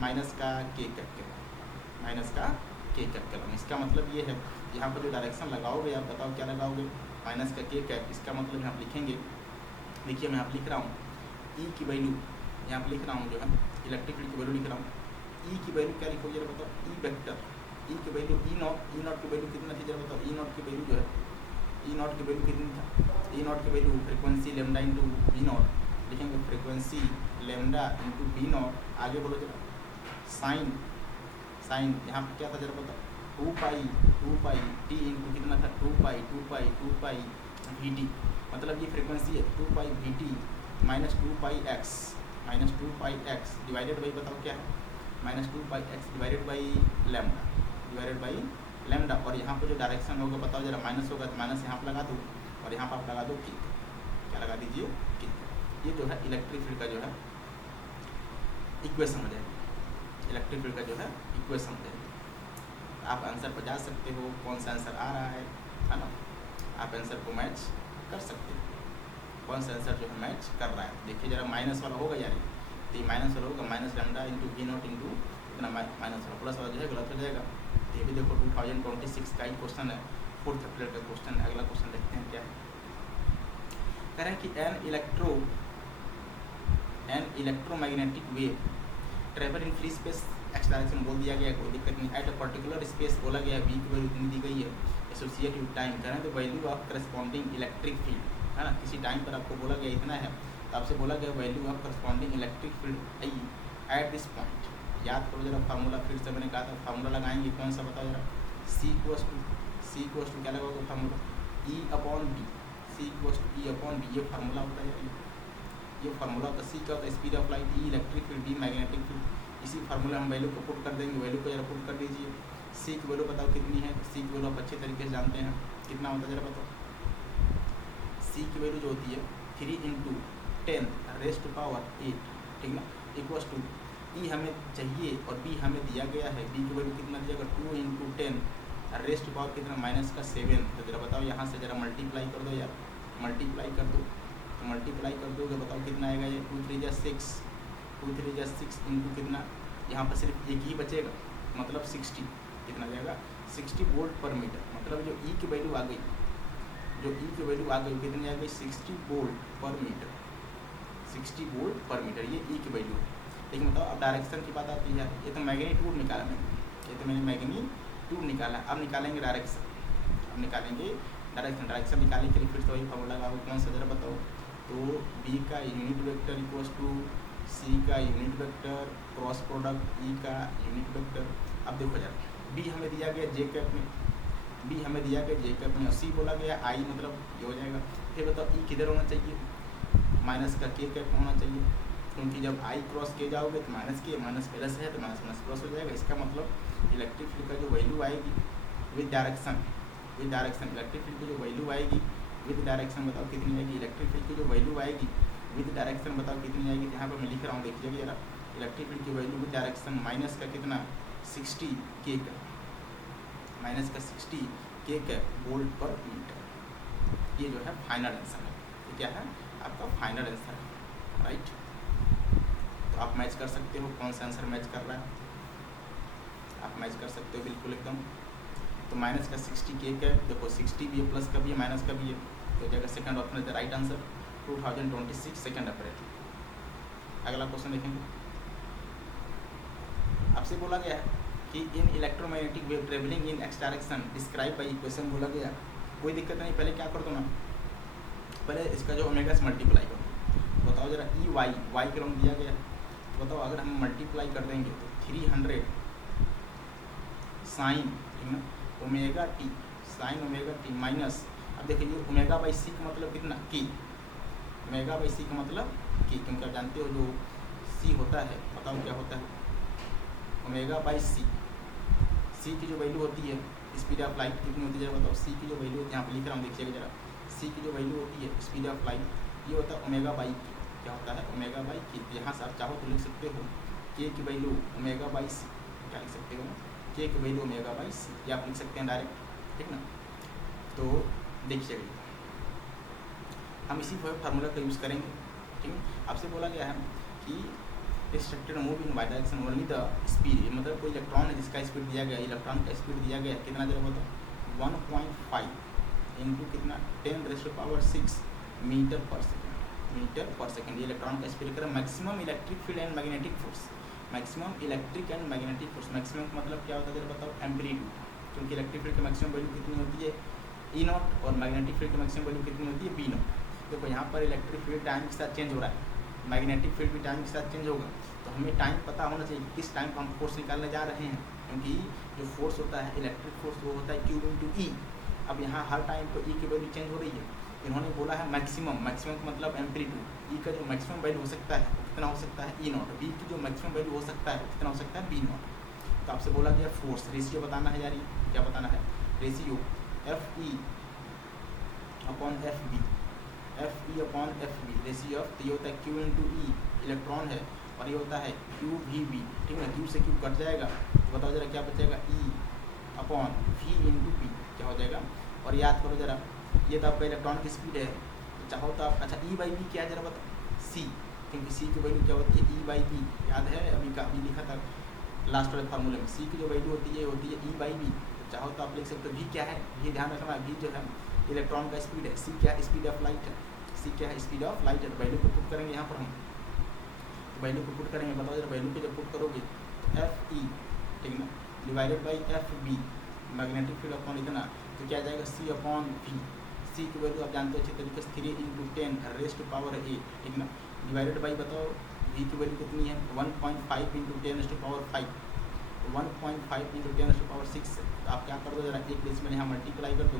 माइनस का के कैपिटल, माइनस का के कैपिटल। इसका मतलब ये है यहाँ पर जो डायरेक्शन लगाओगे आप बताओ क्या लगाओगे, माइनस का के कैप। इसका मतलब यहाँ पर लिखेंगे, देखिए मैं यहाँ पर लिख रहा हूँ ई की वैल्यू, यहाँ पर लिख रहा हूँ जो है इलेक्ट्रिक फील्ड की वैल्यू लिख रहा हूँ। ई की वैल्यू क्या लिखोगे जरा बताओ, ई वेक्टर, ई की वैल्यू ई नॉट की वैल्यू कितना थी जरा बताओ, ई नॉट की वैल्यू जो है, ई नॉट की वैल्यू कितनी था, ई नॉट की value frequency lambda into B naught, लिखेंगे frequency lambda into B naught, आगे बोलो जरा साइन, साइन यहाँ पर क्या था जरा बताओ, 2 पाई टी इंटू कितना था 2 पाई वी टी, मतलब ये फ्रीक्वेंसी है 2 pi V T minus 2 pi X divided by बताओ क्या है, minus 2 pi X divided by lambda, और यहाँ पर जो डायरेक्शन होगा बताओ जरा, माइनस होगा तो माइनस यहाँ पर लगा दो, और यहाँ पर आप लगा दो की, क्या लगा दीजिए की। ये जो है इलेक्ट्रिक फील्ड का जो है इक्वेशन हो जाएगी, इलेक्ट्रिक फील्ड का जो है इक्वेशन हो जाएगी। आप आंसर पर जा सकते हो, कौन सा आंसर आ रहा है ना, आप आंसर को मैच कर सकते हो, कौन सा आंसर जो है मैच कर रहा है। देखिए जरा माइनस वाला होगा यार, तो ये माइनस वाला होगा, minus lambda into V naught into इतना माइनस वाला, प्लस वाला जो है गलत हो जाएगा। तो ये भी देखो 2026 का ही क्वेश्चन है, 4th अप्रैल का क्वेश्चन है। अगला क्वेश्चन देखते हैं क्या है, कह रहे हैं कि N N electromagnetic wave travel in free space, X direction बोल दिया गया, कोई दिक्कत नहीं। एट अ पर्टिकुलर स्पेस बोला गया, वी की वैल्यू इतनी दी गई है, एसोसिएट विद टाइम करें तो value of corresponding electric field है ना, किसी टाइम पर आपको बोला गया इतना है, तो आपसे बोला गया value of corresponding electric field I at this point. याद करो जरा फार्मूला, फिर से मैंने कहा था फार्मूला लगाएंगे, कौन सा बताओ जरा, सी इक्वल्स टू क्या लगाओगे formula, E upon B, C equals to E upon B, ये फार्मूला होता है, ये फार्मूला होता है। सी क्या होता है, speed of light, E electric field, B magnetic field. इसी फार्मूला हम वैल्यू को पुट कर देंगे, वैल्यू को जरा पुट कर दीजिए। सी की वैल्यू बताओ कितनी है, सी की वैल्यू आप अच्छे तरीके से जानते हैं कितना होता है, जरा बताओ। सी की वैल्यू जो होती है 3 × 10⁻⁸, ठीक ना, इक्वल्स टू ई हमें चाहिए और बी हमें दिया गया है, बी की वैल्यू कितना दिया गया 2 × 10⁻⁷ कितना -7। तो जरा बताओ यहाँ से जरा मल्टीप्लाई कर दो यार, मल्टीप्लाई कर दो, तो मल्टीप्लाई कर दोगे बताओ कितना आएगा, ये 2 3 जा 6, 2 3 जा 6 इंटू कितना, यहाँ पर सिर्फ एक ही बचेगा, मतलब 60, कितना जाएगा 60 वोल्ट पर मीटर। मतलब जो ई की वैल्यू आ गई, जो ई की वैल्यू आ गई कितनी आ गई 60 वोल्ट पर मीटर, 60 वोल्ट पर मीटर, ये ई की वैल्यू। लेकिन बताओ अब डायरेक्शन की बात आती है, ये तो मैग्नीट्यूड निकाला मैंने, ये तो मैंने मैग्नीट्यूड निकाला, अब निकालेंगे डायरेक्शन, अब निकालेंगे डायरेक्शन। डायरेक्शन निकालने के लिए फिर से वही फॉर्मूला लगाओ, कौन सा जरा बताओ, तो बी का यूनिट वेक्टर इक्वल्स टू सी का यूनिट वेक्टर क्रॉस प्रोडक्ट ई का यूनिट वेक्टर। अब देखो जरा, बी हमें दिया गया जे कैप में, बी हमें दिया गया जे कैप में, और सी बोला गया आई, मतलब ये हो जाएगा। फिर बताओ ई किधर होना चाहिए, माइनस का के कैप होना चाहिए, क्योंकि जब आई क्रॉस के जाओगे तो माइनस के, माइनस प्लस है तो माइनस माइनस क्रॉस हो जाएगा। इसका मतलब इलेक्ट्रिक फील्ड का जो वैल्यू आएगी विद डायरेक्शन, इलेक्ट्रिक फील्ड की जो वैल्यू आएगी विद डायरेक्शन, बताओ कितनी आएगी, इलेक्ट्रिक फील्ड की जो वैल्यू आएगी विद डायरेक्शन बताओ कितनी आएगी। यहाँ पर मैं लिख रहा हूँ, देखिए जरा, इलेक्ट्रिक फील्ड की वैल्यू विद डायरेक्शन माइनस का कितना 60 के का, माइनस का 60 के का वोल्ट पर मीटर। ये जो है फाइनल आंसर है, ये क्या है आपका फाइनल आंसर है, राइट। तो आप मैच कर सकते हो कौन सा आंसर मैच कर रहा है, आप मैच कर सकते हो बिल्कुल एकदम। तो माइनस का 60 के का, देखो 60 भी है, प्लस का भी है, माइनस का भी है, तो जगह सेकंड ऑप्शन है राइट आंसर 2026 2 अप्रैल। अगला क्वेश्चन देखेंगे, आपसे बोला गया है कि इन electromagnetic wave travelling in X direction described by equation बोला गया। कोई दिक्कत नहीं, पहले क्या कर दो ना, पहले इसका जो ओमेगा से मल्टीप्लाई करो। बताओ जरा ई वाई का दिया गया है, तो बताओ अगर हम मल्टीप्लाई कर देंगे तो 300 साइन, ठीक ना, omega T, sign omega T minus, अब देखिए ओमेगा बाई सी का मतलब कितना की, ओमेगा बाई सी का मतलब की, क्योंकि आप जानते हो जो सी होता है, बताओ क्या होता है, ओमेगा बाई सी। सी की जो वैल्यू होती है स्पीड ऑफ लाइट कितनी होती है जरा बताओ, सी की जो वैल्यू यहाँ पर लिख रहा हूँ देखिएगा जरा, सी की जो वैल्यू होती है स्पीड ऑफ लाइट, ये होता है ओमेगा बाई की, क्या होता है ओमेगा बाई की। यहाँ से आप चाहो तो लिख सकते हो के की वैल्यू ओमेगा बाई सी, क्या लिख सकते हो, के की वैल्यू ओमेगा बाई सी, ये आप लिख सकते हैं डायरेक्ट, ठीक ना। तो देखिएगा हम इसी फार्मूला का यूज़ करेंगे, ठीक है। आपसे बोला गया है कि structure moving by direction only the speed, मतलब कोई इलेक्ट्रॉन है जिसका स्पीड दिया गया, इलेक्ट्रॉन का स्पीड दिया गया कितना जरा बताओ 1.5 इंटू कितना 10⁻⁶ मीटर पर सेकेंड, ये इलेक्ट्रॉन का स्पीड करें। Maximum electric field and magnetic force, maximum electric and magnetic force, maximum का मतलब क्या होता है जरा बताओ एम्पलीट्यूड, क्योंकि इलेक्ट्रिक फील्ड की मैक्सिमम वैल्यू कितनी होती है ई नॉट, और मैग्नेटिक फील्ड की मैक्सिमम वैल्यू कितनी होती है बी नॉट। देखो यहाँ पर इलेक्ट्रिक फील्ड टाइम के साथ चेंज हो रहा है, मैग्नेटिक फील्ड भी टाइम के साथ चेंज होगा, तो हमें टाइम पता होना चाहिए किस टाइम पर हम फोर्स निकालने जा रहे हैं, क्योंकि जो फोर्स होता है इलेक्ट्रिक फोर्स वो होता है Q × E। अब यहाँ हर टाइम पर E की वैल्यू चेंज हो रही है, इन्होंने बोला है मैक्सिमम, मैक्सिमम का मतलब एम्पलीट्यूड, E का जो मैक्सिमम वैल्यू हो सकता है कितना हो सकता है E नॉट, B की जो मैक्सिमम वैल्यू हो सकता है कितना हो सकता है B नॉट। तो आपसे बोला गया फोर्स रेशियो बताना है यार, क्या बताना है, ratio FE upon FB, FE upon FB, ratio of, ये होता है Q × E इलेक्ट्रॉन है, और ये होता है QVB, ठीक है, Q से Q कट जाएगा, तो बताओ जरा क्या बचेगा E अपॉन V × P, क्या हो जाएगा। और याद करो जरा, ये तो आपका इलेक्ट्रॉन की स्पीड है, तो चाहो तो आप, अच्छा E/B क्या है जरा बताओ C, क्योंकि C की वैल्यू क्या होती है E/B, याद है अभी का, अभी लिखा था लास्ट वाले फार्मूले में, C की जो वैल्यू होती है E/B, तो चाहो तो आप लिख सकते हो V क्या है, ये ध्यान रखना, V जो है इलेक्ट्रॉन का स्पीड है, C क्या है स्पीड ऑफ लाइट है, C क्या है स्पीड ऑफ लाइट है। वैल्यू को पुट करेंगे यहाँ पर हम, वैल्यू को पुट करेंगे, बताओ जरा वैल्यू को जब पुट करोगे तो एफ ई, ठीक ना, divided by F B magnetic field upon इतना, तो क्या जाएगा सी अपॉन वी। सी की वैल्यू आप जानते हो अच्छी तरीके से 3 × 10 रेज़ टू पावर 8, ठीक ना, डिवाइडेड बाई बताओ वी की वैल्यू कितनी है 1.5 × 10 टू पावर 5, 1.5 × 10 टू पावर 6। तो आप क्या कर दो जरा एक डेसिमल यहाँ मल्टीप्लाई कर दो,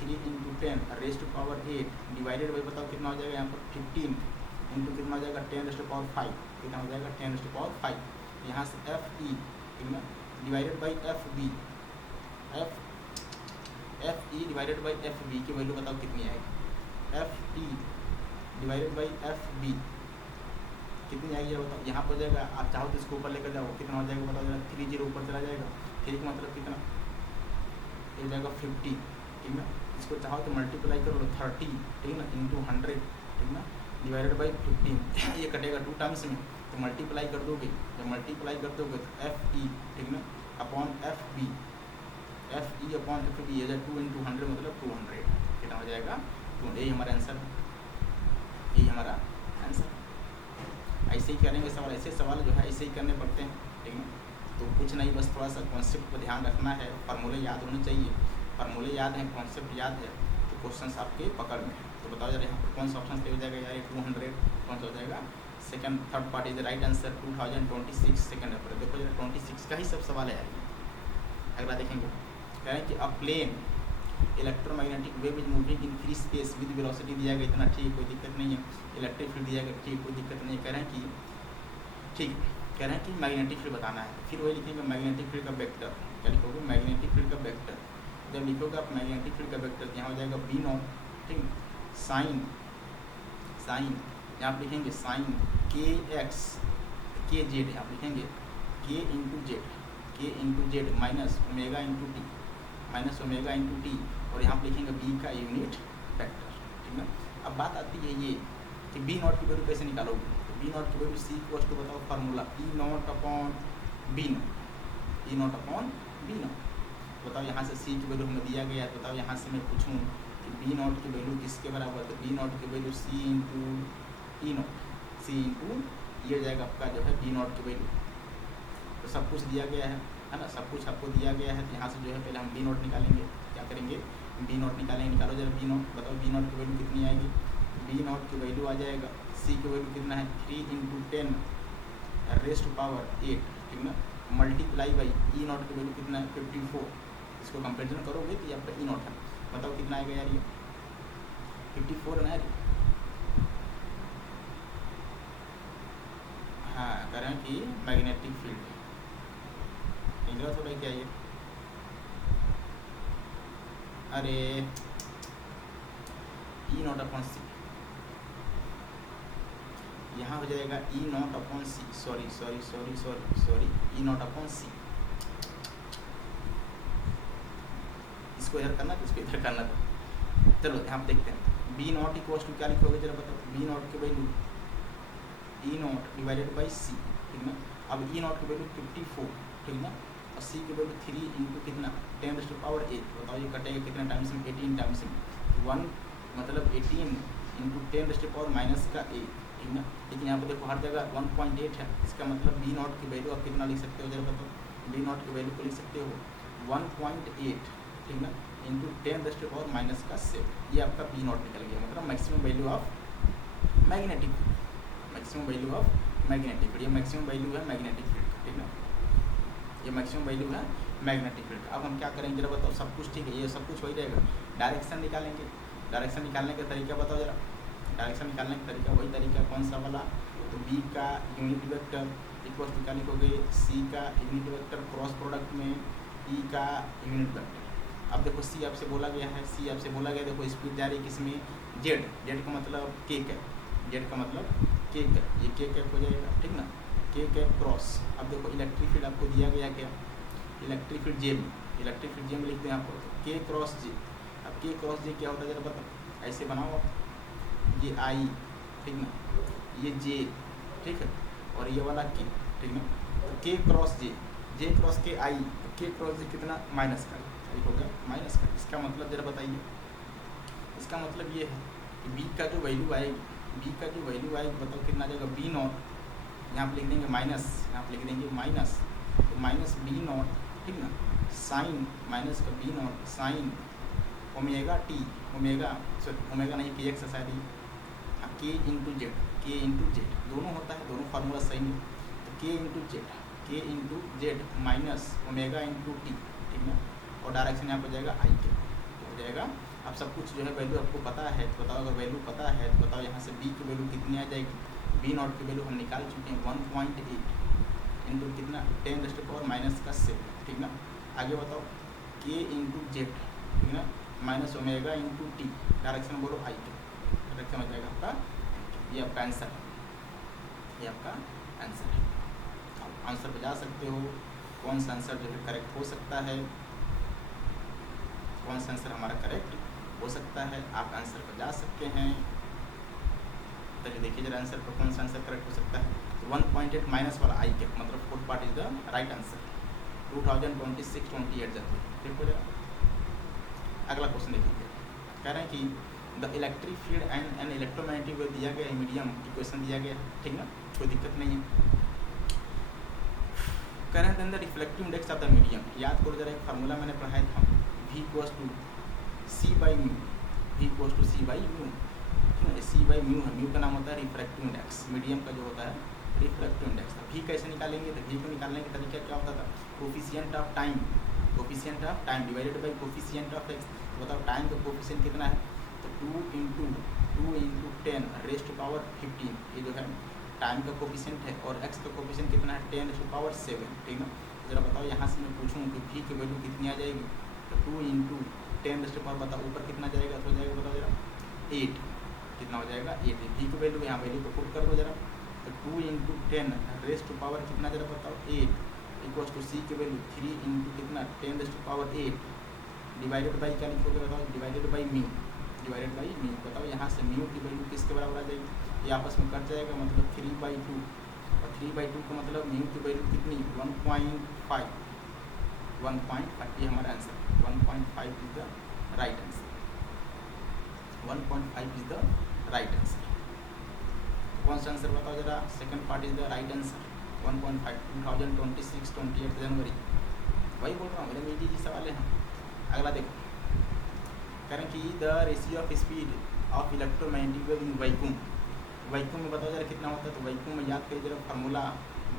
3 × 10 raise to power 8 divided by बताओ कितना हो जाएगा यहाँ पर 15 इंटू कितना हो जाएगा 10 टू पावर 5, कितना हो जाएगा 10 टू पावर 5। यहाँ से एफ ई, ठीक ना, divided by F B, F E divided by F B की वैल्यू बताओ कितनी आएगी, F E divided by F B कितनी आएगी बताओ। यहाँ पर जाएगा, आप चाहो तो इसको ऊपर लेकर जाओ, कितना हो जाएगा बताओ जरा, 30 ऊपर चला जाएगा, 3 का मतलब कितना हो जाएगा 50, ठीक ना। इसको चाहो तो मल्टीप्लाई कर लो 30, ठीक ना, इंटू 100, ठीक ना, डिवाइडेड बाई 15 ये कटेगा 2 टाइम्स में, तो मल्टीप्लाई कर दोगे, जब मल्टीप्लाई कर दोगे तो एफ ई, ठीक ना, upon F B, F E upon F B, 2 × 100 मतलब 200, कितना हो जाएगा 200। यही हमारा आंसर है, यही हमारा आंसर। ऐसे ही करेंगे सवाल, ऐसे सवाल जो है ऐसे ही करने पड़ते हैं, ठीक है। तो कुछ नहीं, बस थोड़ा सा कॉन्सेप्ट पर ध्यान रखना है, फार्मूले याद होने चाहिए, फार्मूले याद हैं, कॉन्सेप्ट याद है, तो क्वेश्चंस आपके पकड़ में है। तो बताओ जरा यहाँ पर कौन सा ऑप्शन सही हो जाएगा यार, 200 कौन सा हो जाएगा, second third part is the right answer 2026 second paper. देखो जरा 26 का ही सब सवाल है यार। अगला देखेंगे, कह रहे हैं कि a plane electromagnetic wave is moving in free space with velocity दिया गया इतना, ठीक, कोई दिक्कत नहीं है। इलेक्ट्रिक फील्ड दिया गया, ठीक, कोई दिक्कत नहीं है। कह रहे हैं कि ठीक, कह रहे हैं कि मैग्नेटिक फील्ड बताना है, फिर वही लिखेंगे मैग्नेटिक फील्ड का वेक्टर। क्या लिखोगे, मैग्नेटिक फील्ड का वेक्टर। जब लिखोगे आप मैग्नेटिक फील्ड का वेक्टर, यहाँ हो जाएगा बी नॉट, ठीक, साइन यहाँ आप लिखेंगे साइन के एक्स के जेड, यहाँ लिखेंगे के into Z minus omega into T, और यहाँ पे लिखेंगे बी का यूनिट वेक्टर, ठीक है। अब बात आती है ये कि बी नॉट की वैल्यू कैसे निकालोगे, तो बी नॉट की वैल्यू सी इक्वल्स टू बताओ formula E naught upon B naught, बताओ यहाँ से सी की वैल्यू हमें दिया गया है। बताओ यहाँ से मैं पूछूँ कि बी नॉट की वैल्यू किसके बराबर, तो बी नॉट की value C into E naught, C into ये जाएगा आपका जो है बी नॉट की वैल्यू। तो सब कुछ दिया गया है ना, सब कुछ आपको दिया गया है। तो यहाँ से जो है पहले हम बी नॉट निकालेंगे, क्या करेंगे, बी नॉट निकालेंगे। निकालो जरा बी नॉट, बताओ बी नॉट की वैल्यू कितनी आएगी, बी नॉट की वैल्यू आ जाएगा, सी की वैल्यू कितना है 3 × 10 रेज़ टू पावर 8, ठीक ना, मल्टीप्लाई बाई ई नॉट की वैल्यू कितना है 54। इसको कंपेरिजन करोगे तो ये आपका ई नॉट है, बताओ कितना आएगा यार, ये 54 ना यार। हाँ, कह रहे हैं कि मैग्नेटिक फील्ड इंग्लिश थोड़ा क्या ये, अरे ई नॉट अपॉन सी, यहाँ हो जाएगा E naught upon C, sorry E naught upon C. इसको इधर करना, इसको इधर करना। तो चलो यहाँ पे देखते हैं, बी नॉट इक्वल्स टू क्या लिखोगे जरा बताओ, बी नॉट की value E naught divided by C, ठीक ना। अब ई नॉट की वैल्यू 54, ठीक ना, और सी की वैल्यू 3 इंटू कितना 10 टू पावर 8। बताओ ये कटेगा कितने टाइम्स में, 18 टाइम्स में, 1 मतलब 18 इंटू 10 टू पावर माइनस का 8, ठीक ना। लेकिन यहाँ पर देखो हर जगह 1.8 है, इसका मतलब बी नॉट की वैल्यू आप कितना लिख सकते हो जरा बताओ, बी नॉट की वैल्यू को लिख सकते हो 1.8, ठीक ना, इंटू 10 टू पावर माइनस का 7। ये आपका बी नॉट निकल गया, मतलब maximum value of magnetic, maximum value of magnetic field. ये मैक्सिमम वैल्यू है मैग्नेटिक फील्ड, ठीक ना, ये मैक्सिमम वैल्यू है मैग्नेटिक फील्ड। अब हम क्या करेंगे जरा बताओ, सब कुछ ठीक है, ये सब कुछ हो ही रहेगा। डायरेक्शन निकालेंगे, डायरेक्शन निकालने का तरीका बताओ जरा, डायरेक्शन निकालने का तरीका वही तरीका कौन सा वाला, तो बी का यूनिट वेक्टर इक्वल टू क्या लिखोगे, सी का यूनिट वेक्टर क्रॉस प्रोडक्ट में ई का यूनिट वेक्टर। अब देखो सी आपसे बोला गया है, देखो स्पीड जा रही है किसमें, जेड का मतलब के कैप, जेड का मतलब के कैप, ये के कैप हो जाएगा, ठीक ना, के कैप क्रॉस। अब देखो इलेक्ट्रिक फील्ड आपको दिया गया क्या, इलेक्ट्रिक फील्ड जे में लिखते हैं आपको के क्रॉस जे। अब के क्रॉस जे क्या होता है जरा बताओ, ऐसे बनाओ आप, ये आई, ठीक ना, ये जे, ठीक है, और ये वाला के, ठीक ना। तो के क्रॉस जे क्रॉस के आई, के क्रॉस जे कितना माइनस का, हो गया माइनस का। इसका मतलब जरा बताइए, इसका मतलब ये है कि बी का जो वैल्यू आएगी, बताओ कितना आ जाएगा, बी नॉट यहाँ पर लिख देंगे माइनस, यहाँ पर लिख देंगे माइनस, तो माइनस बी नॉट, ठीक ना, साइन माइनस का B naught sine omega T, omega sorry omega नहीं के एक्स शायद के इंटू जेड दोनों होता है, दोनों फार्मूला सही है। तो के into Z minus omega into T, ठीक है, और डायरेक्शन यहाँ पर जाएगा आई के, तो हो जाएगा। अब सब कुछ जो है वैल्यू आपको पता है, तो बताओ अगर वैल्यू पता है तो बताओ यहाँ से बी की वैल्यू कितनी आ जाएगी। बी नॉट की वैल्यू हम निकाल चुके हैं 1.8 इंटू कितना 10⁻⁻⁷, ठीक ना। आगे बताओ के इंटू जेड, ठीक ना, minus omega into T, direction बोलो आई के, डायरेक्शन हो जाएगा आपका, ये आपका आंसर है, ये आपका आंसर है। आप आंसर पे जा सकते हो, कौन सा आंसर जो है करेक्ट हो सकता है, कौन सा आंसर हमारा करेक्ट हो सकता है, आप आंसर पर जा सकते हैं। चलिए देखिए जरा आंसर पर कौन सा आंसर करेक्ट हो सकता है। 1.8 माइनस वाला आई कैप मतलब fourth part is the right answer. 2026-28 जाते हैं, ठीक हो जाएगा। अगला क्वेश्चन देखिए, कह रहे हैं कि the electric field and N electromagnetic wave दिया गया है, मीडियम इक्वेशन दिया गया है, ठीक ना, कोई दिक्कत नहीं है। कह रहे हैं the reflective index of the medium, याद करो जरा एक फार्मूला मैंने पढ़ाया था, V equals to C by mu, V equals to C by mu, ठीक है, सी बाई म्यू है, म्यू का नाम होता है रिफ्रैक्टिव इंडेक्स, मीडियम का जो होता है रिफ्रैक्टिव इंडेक्स। तो V कैसे निकालेंगे, तो V को निकालने का तरीका क्या होता था, coefficient of time divided by coefficient of x. तो बताओ टाइम का कोफिशिएंट कितना है, तो 2 इंटू 10 रेज़ टू पावर 15, ये जो है टाइम का कोफिशिएंट है, और एक्स का कोफिशिएंट कितना है 10 रेज़ टू पावर 7, ठीक ना। जरा बताओ यहाँ से मैं पूछूँ कि V की वैल्यू कितनी आ जाएगी, तो 2 इंटू 10 रेज़ टू पावर, बताओ ऊपर कितना जाएगा, तो हो जाएगा बताओ जरा 8, कितना हो जाएगा 8। V की वैल्यू यहाँ वैल्यू को पुट कर दो जरा, तो 2 इंटू 10 रेज़ टू पावर कितना जरा बताओ 8 इक्वल्स टू सी की वैल्यू 3 इंटू कितना 10 raise to power 8 divided by क्या लिखोगे बताओ, डिवाइडेड बाई म्यू, बताओ यहाँ से म्यू की वैल्यू किसके बराबर आ जाएगी, ये आपस में कट जाएगा, मतलब 3/2, और 3/2 का मतलब म्यू की वैल्यू कितनी 1.5, ये हमारा answer 1.5 is the right answer, 1.5 is the right answer. कौन सा आंसर बताओ जरा, second part is the right answer 1.5। 2026-28 जनवरी, वही बोल रहा हूँ, मेरे मीडिया जी सवाल है। अगला देखो, कह रहे हैं कि the ratio of speed of electromagnetic wave in vacuum, vacuum में बताओ जरा कितना होता है, तो वैक्यूम में याद करिए जरा फार्मूला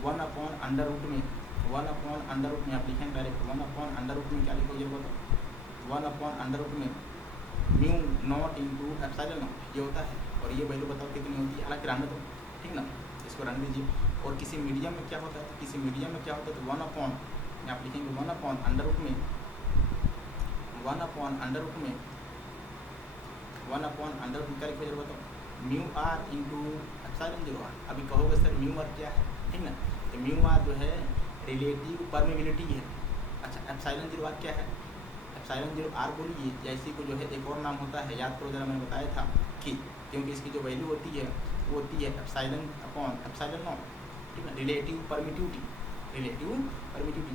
1/√में, 1/√में आप लिखेंगे डायरेक्ट, 1/√में क्या लिखो जरा बताओ, 1/√में mu naught into epsilon naught, ये होता है, और ये वैल्यू बताओ कितनी होती है, हालांकि रहने दो, ठीक ना, इसको रहने दीजिए। और किसी मीडियम में क्या होता है, तो 1/, आप लिखेंगे 1/√में, 1/√में क्या लिखो जरा बताओ, mu R into epsilon 0r। अभी कहोगे सर म्यू आर क्या है, ठीक ना, तो म्यू आर जो है रिलेटिव परमेबिलिटी है। अच्छा एप्सिलॉन 0r क्या है, एप्सिलॉन 0r बोलिए, या इसी को जो है एक और नाम होता है, याद करो जरा, मैंने बताया था कि क्योंकि इसकी जो वैल्यू होती है वो होती है एप्सिलॉन नॉट, ठीक है, रिलेटिव परमिटिविटी,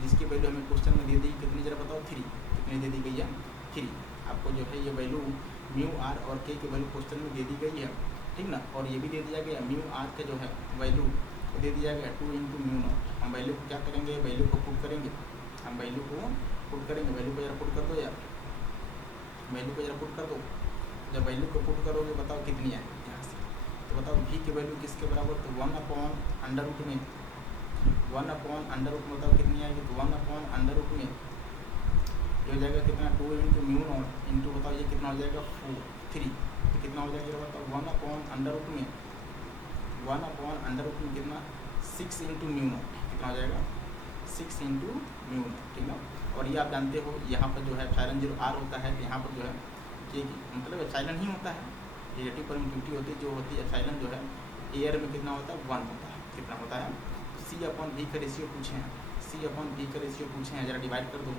जिसकी वैल्यू हमें क्वेश्चन में दे दी कितनी जरा बताओ 3, कितनी दे दी गई है 3। आपको जो है ये वैल्यू म्यू आर और के की वैल्यू क्वेश्चन में दे दी गई है, ठीक ना, और ये भी दे दिया गया म्यू आर का जो है वैल्यू दे दिया गया 2 इंटू म्यू नॉट। हम वैल्यू को क्या करेंगे, वैल्यू को पुट करेंगे, वैल्यू को जरा पुट कर दो यार, वैल्यू को जरा पुट कर दो। जब वैल्यू को पुट करोगे बताओ कितनी आएगी यहाँ से, तो बताओ V की वैल्यू किसके बराबर, तो 1/√में, 1/√में बताओ कितनी आएगी, तो 1/√में ये हो जाएगा कितना 2 इंटू म्यू नॉट इंटू बताओ ये कितना हो जाएगा 3, तो कितना हो जाएगा बताओ 1/√में, 1/√में कितना 6 इंटू म्यू नॉट, कितना हो जाएगा 6 इंटू म्यू नॉट, ठीक है। और ये आप जानते हो यहाँ पर जो है एप्सिलॉन 0r होता है, यहाँ पर जो है के मतलब एप्सिलॉन ही होता है, रिलेटिव परमिटिविटी होती है जो होती है, एप्सिलॉन जो है एयर में कितना होता है 1 होता है, कितना होता है C/V का रेशियो पूछे हैं, C/V का रेशियो पूछे हैं, जरा डिवाइड कर दो।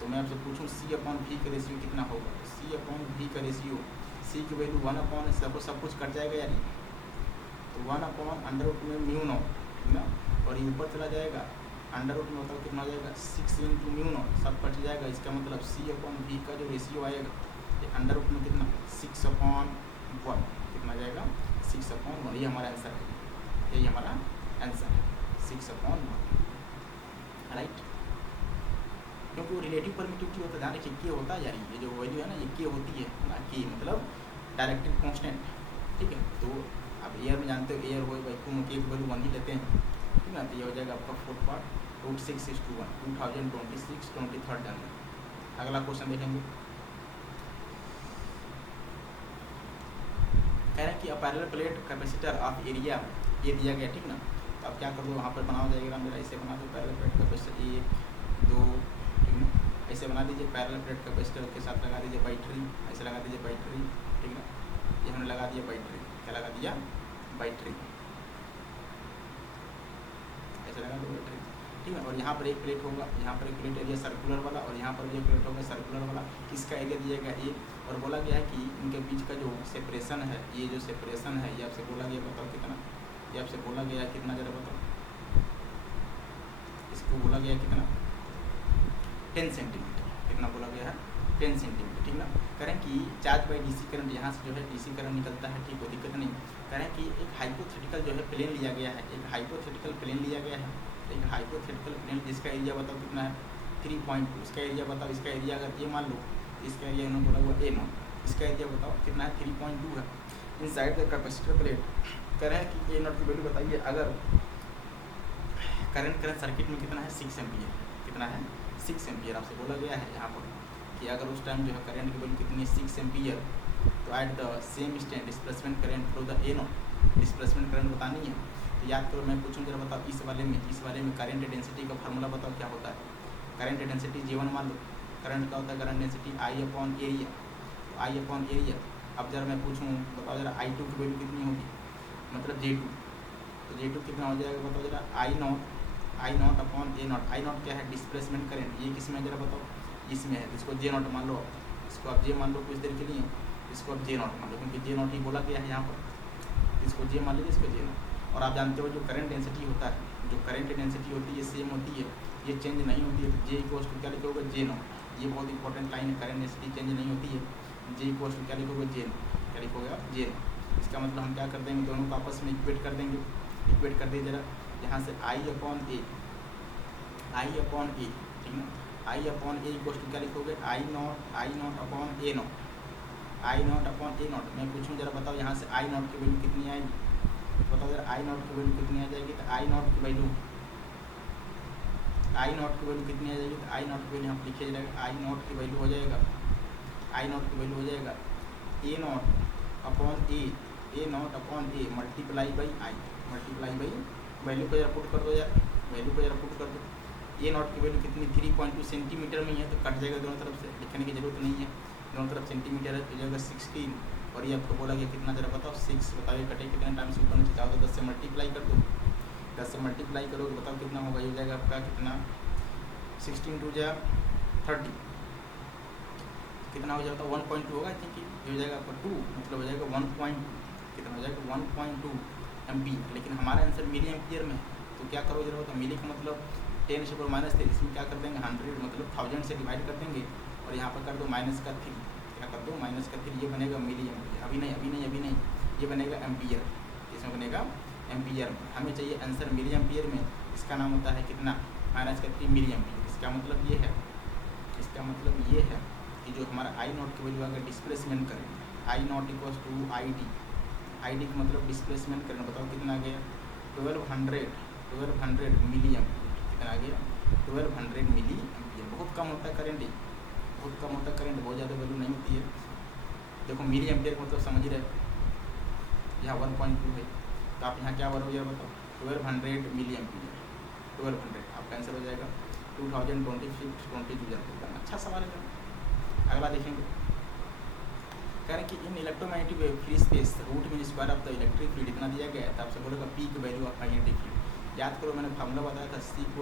तो मैं आपसे पूछूं C/V का रेशियो कितना होगा, C/V का रेशियो, C की वैल्यू 1/, सब कुछ कट जाएगा यानी, तो 1/√में म्यू नॉट, ठीक ना, और ये ऊपर चला जाएगा √में बताओ कितना हो जाएगा 6 इंटू म्यू नॉट, सब कट जाएगा। इसका मतलब C/V का जो रेशियो आएगा ये √में कितना 6/1, कितना जाएगा 6/1, ये हमारा आंसर है, यही हमारा आंसर है 6/1, राइट। क्योंकि वो रिलेटिव परमिटिविटी होता है, ध्यान रखिए के होता है यार, ये जो वैल्यू है ना ये के होती है ना, के मतलब डायरेक्टिव कांस्टेंट, ठीक है। तो अब एयर में जानते हो एयर हो वैक्यूम की एक वैल्यू 1 ही लेते हैं, ठीक है। तो ये हो जाएगा आपका 4 पार्ट √6 = 1 2026 23rd जनवरी। अगला क्वेश्चन देखेंगे, कह रहे हैं कि parallel plate capacitor of area ये दिया गया, ठीक ना। तो अब क्या कर दो, वहाँ पर बनाओ जाएगा मेरा, ऐसे बना दो पैरेलल प्लेट कैपेसिटर 1 2, ठीक ना, ऐसे बना दीजिए। पैरेलल प्लेट कैपेसिटर के साथ लगा दीजिए बैटरी, ऐसे लगा दीजिए बैटरी, ठीक ना। ये हमने लगा दिया बैटरी, क्या लगा दिया, बैटरी, ऐसे लगा दो बैटरी, ठीक है। और यहाँ पर एक प्लेट होगा, यहाँ पर एक प्लेट एरिया सर्कुलर वाला, और यहाँ पर भी एक प्लेट होगा सर्कुलर वाला। किसका एरिया दिया गया ए, और बोला गया है कि इनके बीच का जो सेपरेशन है, ये जो सेपरेशन है ये आपसे बोला गया, बताओ कितना, ये आपसे बोला गया है कितना, जरा बताओ, इसको बोला गया कितना, 10 सेंटीमीटर, कितना बोला गया है 10 सेंटीमीटर, ठीक ना। करें कि चार्ज बाई डीसी करंट, यहाँ से जो है डीसी करंट निकलता है, ठीक, कोई दिक्कत नहीं। करें कि एक हाइपोथेटिकल जो है प्लेन लिया गया है, एक हाइपोथेटिकल प्लेन लिया गया है, एक हाइपोथेटिकल प्लेन जिसका एरिया बताओ कितना है 3.2, इसका एरिया बताओ, इसका एरिया अगर ए मान लो, इसका एरिया इन्होंने बोला हुआ A0, इसका एरिया बताओ कितना है 3.2 है। इनसाइड द कैपेसिटर प्लेट कह रहे हैं कि A0 की वैल्यू बताइए, अगर करंट सर्किट में कितना है 6 एम्पियर, कितना है 6 एम्पियर आपसे बोला गया है यहाँ पर, कि अगर उस टाइम जो है करंट की वैल्यू कितनी है 6 एम्पियर, तो at the same stand displacement current through the A0, displacement current बतानी है। तो याद करो, मैं पूछूँ जरा बताओ, इस वाले में करंट डेंसिटी का फार्मूला बताओ क्या होता है। करंट डेंसिटी J1 मान लो, करंट का होता है करंट डेंसिटी I/एरिया, तो I/एरिया। अब जरा मैं पूछूँ बताओ जरा I2 की वैल्यू कितनी होगी, मतलब J2, तो J2 कितना हो जाएगा बताओ जरा, I0/A0। I0 क्या है, डिस्प्लेसमेंट करंट, ये किस में जरा बताओ, इसमें है, इसको J0 मान लो, इसको आप J मान लो कुछ देर के लिए, इसको आप J0 मान लो, क्योंकि J0 ही बोला गया है यहाँ पर, इसको J मान लीजिए, इसको J0। और आप जानते हो जो करंट डेंसिटी होता है, जो करंट डेंसिटी होती है सेम होती है, ये चेंज नहीं होती है। तो J क्या लिखोगे J0, ये बहुत इंपॉर्टेंट लाइन है, करंट डेंसिटी चेंज नहीं होती है। J क्या लिखोगे J0, क्या लिखोगे आप J0। इसका मतलब हम क्या कर देंगे, दोनों को आपस में इक्वेट कर देंगे, इक्वेट कर दीजिए जरा, यहाँ से I/A, ठीक ना, I/A क्या लिखोगे I0/A0, I0/A0। मैं पूछूँ जरा बताओ यहाँ से I0 की वैल्यू कितनी आएगी, बताओ जरा I0 की वैल्यू कितनी आ जाएगी। तो I0 की वैल्यू कितनी आ जाएगी, तो I0 की वैल्यू यहाँ लिखिए जाएगा, I0 की वैल्यू हो जाएगा, I0 की वैल्यू हो जाएगा A0/A multiply by I, multiply by value को जरा पुट कर दो यार, वैल्यू को जरा पुट कर दो। A0 की वैल्यू कितनी 3.2 सेंटीमीटर में ही है, तो कट जाएगा दोनों तरफ से, लिखने की जरूरत नहीं है, दोनों तरफ सेंटीमीटर है, तो जाएगा 16। और ये आपको बोला गया कितना, जरा बताओ 6, बताइए कटे कितने टाइम से ऊपर नीचे जाओ, तो 10 से मल्टीप्लाई कर दो, 10 से मल्टीप्लाई करोगे बताओ कितना होगा, ये हो जाएगा आपका कितना 16 × 30, कितना हो जाएगा 1.2 होगा, क्योंकि ये हो जाएगा आपका 2, मतलब हो जाएगा 1.2, कितना हो जाएगा 1.2 एम्पियर। लेकिन हमारा आंसर मिली एम्पियर में, तो क्या करोगे जरा, तो मिली का मतलब 10⁻³ इसमें क्या कर देंगे 100, मतलब 1000 से डिवाइड कर देंगे, और यहाँ पर कर दो -3, क्या कर दो -3, ये बनेगा मिली एम्पियर। अभी नहीं, ये बनेगा एम्पियर, इसमें बनेगा एम्पियर में। हमें चाहिए आंसर मिली एम्पियर में, इसका नाम होता है कितना -3 मिली एम्पियर। इसका मतलब ये है, इसका मतलब ये है कि जो हमारा I0 की वैल्यू अगर डिस्प्लेसमेंट करें, I0 = ID, ID का मतलब डिस्प्लेसमेंट करना, बताओ कितना आ गया 1200 मिली एम्पियर, कितना आ गया 1200 मिली एम्पियर। बहुत कम होता है करंट, बहुत कम होता है करंट, बहुत ज़्यादा वैल्यू नहीं होती है। देखो मिली एम्पियर का मतलब समझ रहे, यहाँ 1.2 है, तो आप यहाँ क्या बनो यार बताओ 1200 मिली एम्पियर, 1200 आपका आंसर हो जाएगा 2026-22 जनवरी। अच्छा सवाल है। अगला देखेंगे, कह रहे हैं कि इन electromagnetic wave free space root mean square of the electric field इतना दिया गया है, तो आपसे बोलेगा पी की वैल्यू ऑफ मैग्नेटिक फील्ड। याद करो मैंने फार्मूला बताया था C =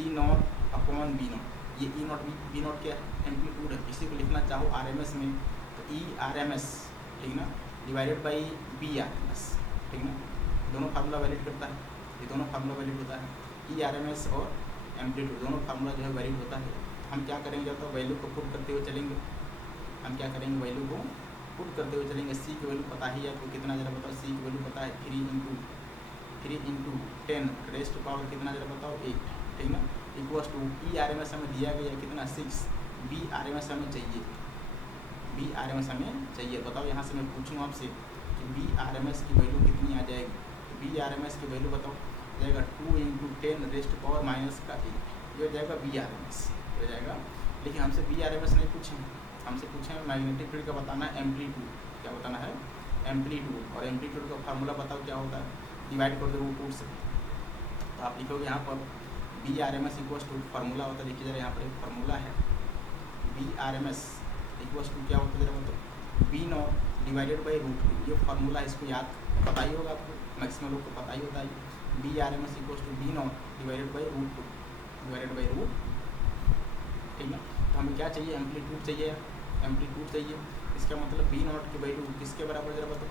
E0/V0। ये E0 क्या है, एम्पलीट्यूड है। इसी को लिखना चाहो RMS में तो ERMS लिखना डिवाइडेड बाई BRMS, ठीक ना, दोनों फार्मूला वैलिड करता है, ये दोनों फार्मूला वैलिड होता है, ERMS और एम्पलीट्यूड दोनों फार्मूला जो है वैलिड होता है। हम क्या करेंगे तो वैल्यू को पुट करते हुए चलेंगे, हम क्या करेंगे वैल्यू को पुट करते हुए चलेंगे। C की वैल्यू पता ही है आपको कितना, जरा बताओ C की वैल्यू पता है 3 × 3 इंटू 10 रेस्ट पावर कितना जरा बताओ 8, ठीक ना, equals to E R M S हमें दिया गया कितना 6, बी आर एम एस हमें चाहिए, बी आर एम एस हमें चाहिए। बताओ यहाँ से मैं पूछूँ आपसे कि बी आर एम एस की वैल्यू कितनी आ जाएगी, तो बी आर एम एस की वैल्यू बताओ जाएगा 2 इंटू 10 रेस्ट पावर माइनस का 8, ये हो जाएगा बी आर एम एस हो जाएगा। लेकिन हमसे बी आर एम एस नहीं पूछे, हमसे पूछे मैग्नेटिक फील्ड का बताना है एम्पलीट्यूड, क्या बताना है एम्पलीट्यूड, और एम्पलीट्यूड का फार्मूला बताओ क्या होता है, डिवाइड कर दो रूट से। तो आप लिखोगे यहाँ पर B R M S equals to formula होता है, देखिए जरा यहाँ पर एक फार्मूला है, B R M S equals to क्या होता है जरा बताओ B naught divided by root 2, ये फार्मूला इसको याद पता ही होगा आपको, मैक्सिमम लोग को पता ही होता है। B R M S equals to B naught divided by root 2 divided by root, ठीक ना। तो हमें क्या चाहिए एम्पलीट्यूड चाहिए, एम्पलीट्यूड चाहिए, इसका मतलब बी नॉट की वैल्यू किसके बराबर जरा बताओ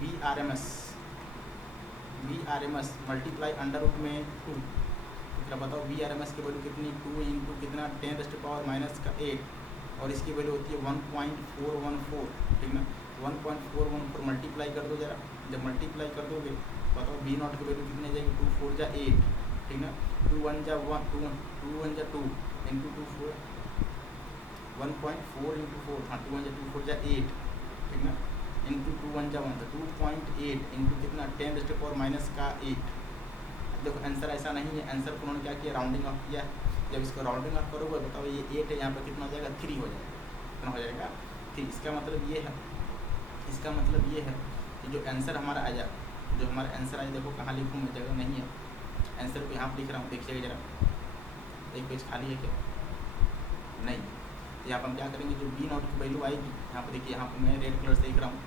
B R M S multiply under root में 2, क्या बताओ बी आर एम एस की वैल्यू कितनी 2 इंटू कितना 10 रेस्ट पावर माइनस का 8, और इसकी वैल्यू होती है 1.414, ठीक ना, 1.414 मल्टीप्लाई कर दो जरा, जब मल्टीप्लाई कर दोगे बताओ बी नॉट की वैल्यू कितनी आ जाएगी 2 4 जा 8, ठीक ना, 2 1 जा 1 2 1 जा 2 इंटू 2 4 1.4 इंटू 4, हाँ 2 1 जा 2 4 जा 8, ठीक ना, इंटू 2 1 जा 1 तो 2.8 इंटू कितना 10 रेस्ट पावर माइनस का 8। देखो आंसर ऐसा नहीं है, आंसर को उन्होंने क्या किया राउंडिंग ऑफ किया, जब इसको राउंडिंग ऑफ करोगे बताओ ये 8 है, यहाँ पर कितना हो जाएगा 3 हो जाएगा, कितना हो जाएगा 3। इसका मतलब ये है, इसका मतलब ये है कि जो आंसर हमारा आया, जो हमारा आंसर आया, देखो कहाँ लिखूँ मैं, जगह नहीं है, आंसर को यहाँ पर लिख रहा हूँ, देखिएगा जरा, एक पेज खाली है क्या, नहीं, यहाँ पर हम क्या करेंगे जो बी नॉट की वैल्यू आएगी, यहाँ पर देखिए, यहाँ पर मैं रेड कलर से लिख रहा हूँ,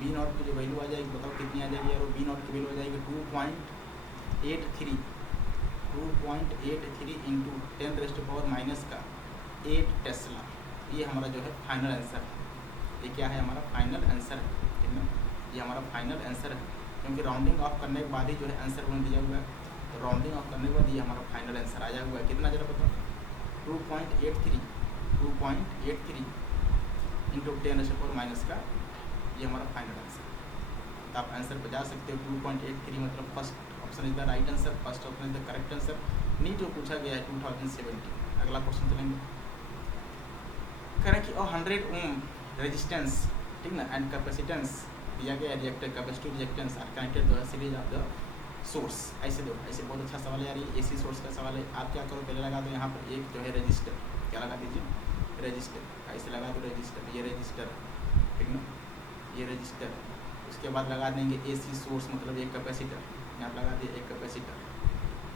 बी नॉट की जो वैल्यू आ जाएगी बताओ कितनी आ जाएगी यार, बी नॉट की वैल्यू आ जाएगी 2.83 इंटू 10 रेस्ट पावर माइनस का 8 टेस्ला, ये हमारा जो है फाइनल आंसर है, ये क्या है हमारा फाइनल आंसर है, ठीक है, ये हमारा फाइनल आंसर है, क्योंकि राउंडिंग ऑफ करने के बाद ही जो है आंसर बन दिया हुआ है, तो राउंडिंग ऑफ करने के बाद ये हमारा फाइनल आंसर आया हुआ है, कितना जरा बताओ 2.83 इंटू 10 रेस्ट पावर माइनस का, ये हमारा फाइनल आंसर है। तो आप आंसर पर जा सकते हो, 2.83 मतलब first option is the right answer, first option is the correct answer. NEET जो पूछा गया है 2017, अगला क्वेश्चन चलेंगे, करें कि 100 ओम रेजिस्टेंस, ठीक ना, एंड कैपेसिटेंस दिया गया है, reactor capacitive reactance are connected to the series of the source. ऐसे दो, ऐसे बहुत अच्छा सवाल है यार, ये एसी सोर्स का सवाल है। आप क्या करो पहले लगा दो यहाँ पर एक जो है रजिस्टर, क्या लगा दीजिए रजिस्टर, ऐसे लगा दो रजिस्टर, ये रजिस्टर, ठीक ना, ये रजिस्टर, उसके बाद लगा देंगे एसी सोर्स मतलब एक कैपेसिटर, यहाँ पर लगा दिए एक कैपेसिटर,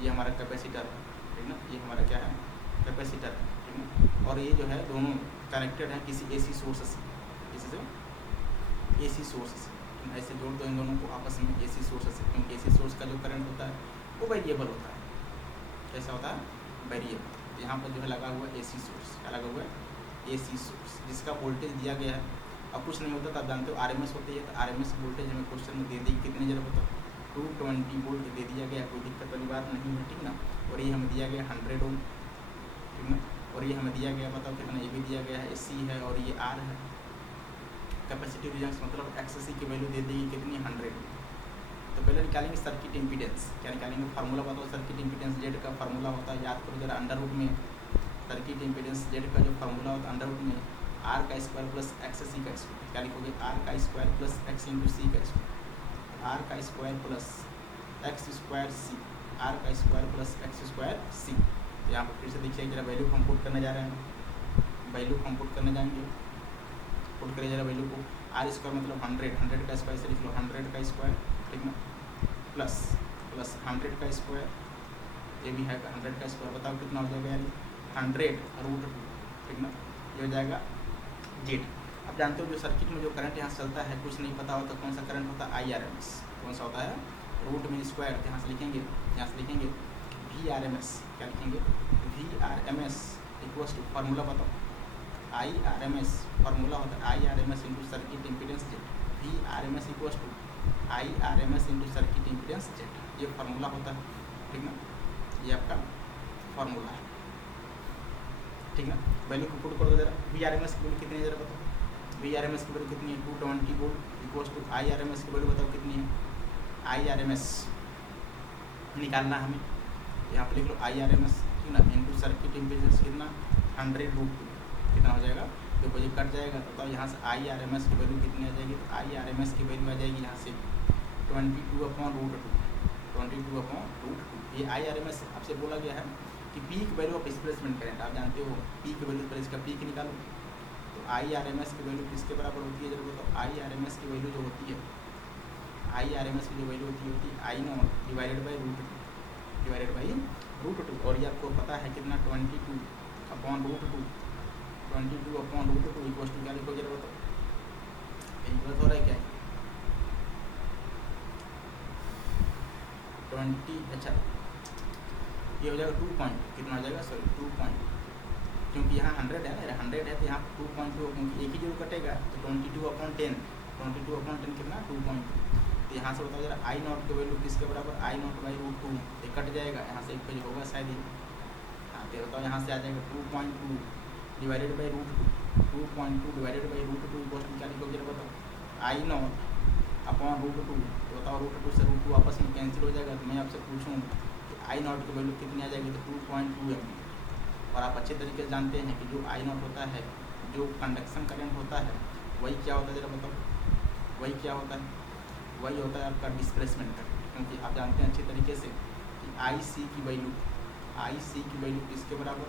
ये हमारा कैपेसिटर, ठीक ना, ये हमारा क्या है कैपेसिटर, ठीक ना, और ये जो है दोनों कनेक्टेड हैं किसी एसी सोर्स से, इससे एसी सोर्स से, ऐसे जोड़ दो इन दोनों को आपस में एसी सोर्स से, क्योंकि एसी सोर्स का जो करंट होता है वो वेरिएबल होता है, कैसा होता है वेरिएबल। यहाँ पर जो है लगा हुआ है एसी सोर्स, क्या लगा हुआ है एसी सोर्स, जिसका वोल्टेज दिया गया है। अब कुछ नहीं होता तो आप जानते हो आरएमएस होती है, तो आरएमएस वोल्टेज हमें क्वेश्चन में दे दी कितनी जरा बताओ 220 वोल्ट दे दिया गया, कोई दिक्कत वाली बात नहीं है, ठीक ना, और ये हमें दिया गया 100 ओम, ठीक ना, और ये हमें दिया गया बताओ कितना, ये भी दिया गया है सी है और ये आर है। कैपेसिटिव रिएक्टेंस मतलब एक्ससी की वैल्यू दे देगी कितनी 100। तो पहले निकालेंगे सर्किट इम्पीडेंस, क्या निकालेंगे फार्मूला बताओ, सर्किट इम्पीडेंस जेड का फार्मूला होता है, याद करो जरा, अंडर रूट में सर्किट इम्पीडेंस जेड का जो फार्मूला होता है अंडर रूट में आर का स्क्वायर प्लस एक्स सी का स्क्वायर, क्या लिखोगे आर का square plus X into C का स्क्वायर, आर का square plus X square C, R का square plus X square C. यहाँ पर फिर से देखिए जरा वैल्यू को हम पुट करने जा रहे हैं, वैल्यू को हम पुट करने जाएंगे, पुट करिए जरा वैल्यू को, आर स्क्वायर मतलब 100 का स्क्वायर से लिख लो 100 का स्क्वायर, ठीक ना, प्लस 100 का स्क्वायर, ये भी है 100 का स्क्वायर, बताओ कितना हो जाएगा यार 100√2, ठीक ना, ये हो जाएगा जेड। अब जानते हो जो सर्किट में जो करंट यहाँ से चलता है, कुछ नहीं पता होता कौन सा करंट होता है IRMS, कौन सा होता है रूट में स्क्वायर, यहाँ से लिखेंगे VRMS, क्या लिखेंगे VRMS इक्वल्स टू फार्मूला बताओ IRMS, फार्मूला होता है IRMS into circuit impedance Z, VRMS equals to IRMS into circuit impedance Z, ये फार्मूला होता है, ठीक ना, ये आपका फार्मूला है, ठीक ना। वैल्यू को पुट कर दो जरा, VRMS की वैल्यू कितनी है जरा बताओ, VRMS की वैल्यू कितनी है 220 वोल्ट इक्वल्स टू IRMS की वैल्यू बताओ कितनी है IRMS निकालना हमें। यहाँ पर लिख लो IRMS, ठीक ना, इनटू सर्किट इम्पीडेंस कितना 100√2 कितना हो जाएगा, देखो ये कट जाएगा तो यहाँ से IRMS की वैल्यू कितनी आ जाएगी, तो IRMS की वैल्यू आ जाएगी यहाँ से 22/√2, 22/√2। ये IRMS आपसे बोला गया है कि peak value of displacement current, आप जानते हो पीक वैल्यू पर इसका पीक निकालो, तो IRMS की वैल्यू किसके बराबर होती है जरा बताओ। IRMS की वैल्यू जो होती है, IRMS की जो वैल्यू होती है I0 डिवाइडेड बाई √2, और ये आपको पता है कितना 22/√2, 22/√2 इक्वल टू क्या लिखो जरा बताओ, यही गलत हो रहा है क्या, 20, अच्छा ये हो जाएगा 2 पॉइंट, कितना हो जाएगा सॉरी 2 पॉइंट, क्योंकि यहाँ 100 है ना, 100 है तो यहाँ 2.2, क्योंकि एक ही जरूर कटेगा तो 22/10, 22/10 कितना 2.2। तो यहाँ से बताओ जरा I0 की वैल्यू किसके बराबर, I0/√2, ये कट जाएगा, यहाँ से एक पेज होगा शायद ही, हाँ तो बताओ यहाँ से आ जाएगा 2.2 divided by √2, 2.2 divided by √2 equal to क्या लिखो जरा बताओ, I0/√2, तो बताओ √2 से √2 आपस में कैंसिल हो जाएगा, तो मैं आपसे पूछूँ कि I0 की वैल्यू कितनी आ जाएगी, तो 2.2 एम्पीयर। और आप अच्छे तरीके से जानते हैं कि जो I0 होता है, जो कंडक्शन करंट होता है, वही क्या होता है जरा बताओ, वही क्या होता है, वही होता है आपका डिस्प्लेसमेंट करंट, क्योंकि आप जानते हैं अच्छे तरीके से कि IC की वैल्यू किसके बराबर,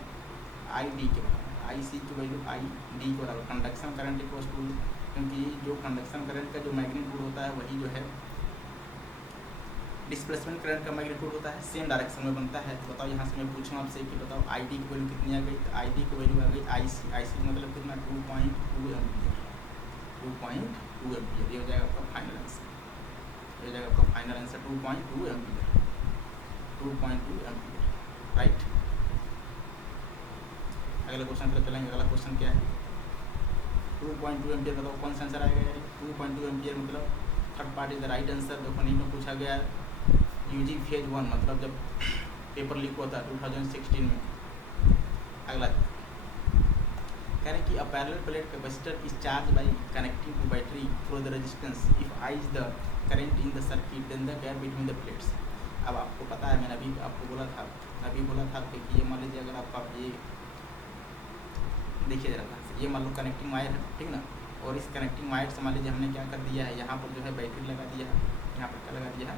ID के बराबर, IC की वैल्यू ID के बराबर, कंडक्शन करंट इक्वल टू, क्योंकि जो कंडक्शन करंट का जो मैग्नीट्यूड होता है वही जो है डिस्प्लेसमेंट करंट का मैग्नीट्यूड होता है, सेम डायरेक्शन में बनता है। तो बताओ यहाँ से मैं पूछूँ आपसे कि बताओ ID की वैल्यू कितनी आ गई, तो ID की वैल्यू आ गई IC मतलब कितना 2.2 एम्पीयर, 2.2 एम्पीयर, ये हो जाएगा आपका फाइनल आंसर, ये हो जाएगा आपका final answer 2.2 ampere, 2.2 ampere, right. अगले क्वेश्चन पर चलेंगे। अगला क्वेश्चन क्या है, 2.2 एम्पीयर, बताओ कौन सा आंसर आएगा यार, 2.2 एम्पीयर मतलब third part is the right answer. देखो नीचे में पूछा गया UG फेज 1, मतलब जब पेपर लीक हुआ था 2016 में। अगला कह रहे हैं कि a parallel plate capacitor is charge by connecting to battery through the resistance, if I is the current in the circuit then the gap between the plates. अब आपको पता है, मैंने अभी आपको बोला था कि ये मान लीजिए अगर आपका ये देखिए जरा, ये मान लो कनेक्टिंग वायर है, ठीक ना, और इस कनेक्टिंग वायर से मान लीजिए हमने क्या कर दिया है, यहाँ पर जो है बैटरी लगा दिया है, यहाँ पर क्या लगा दिया है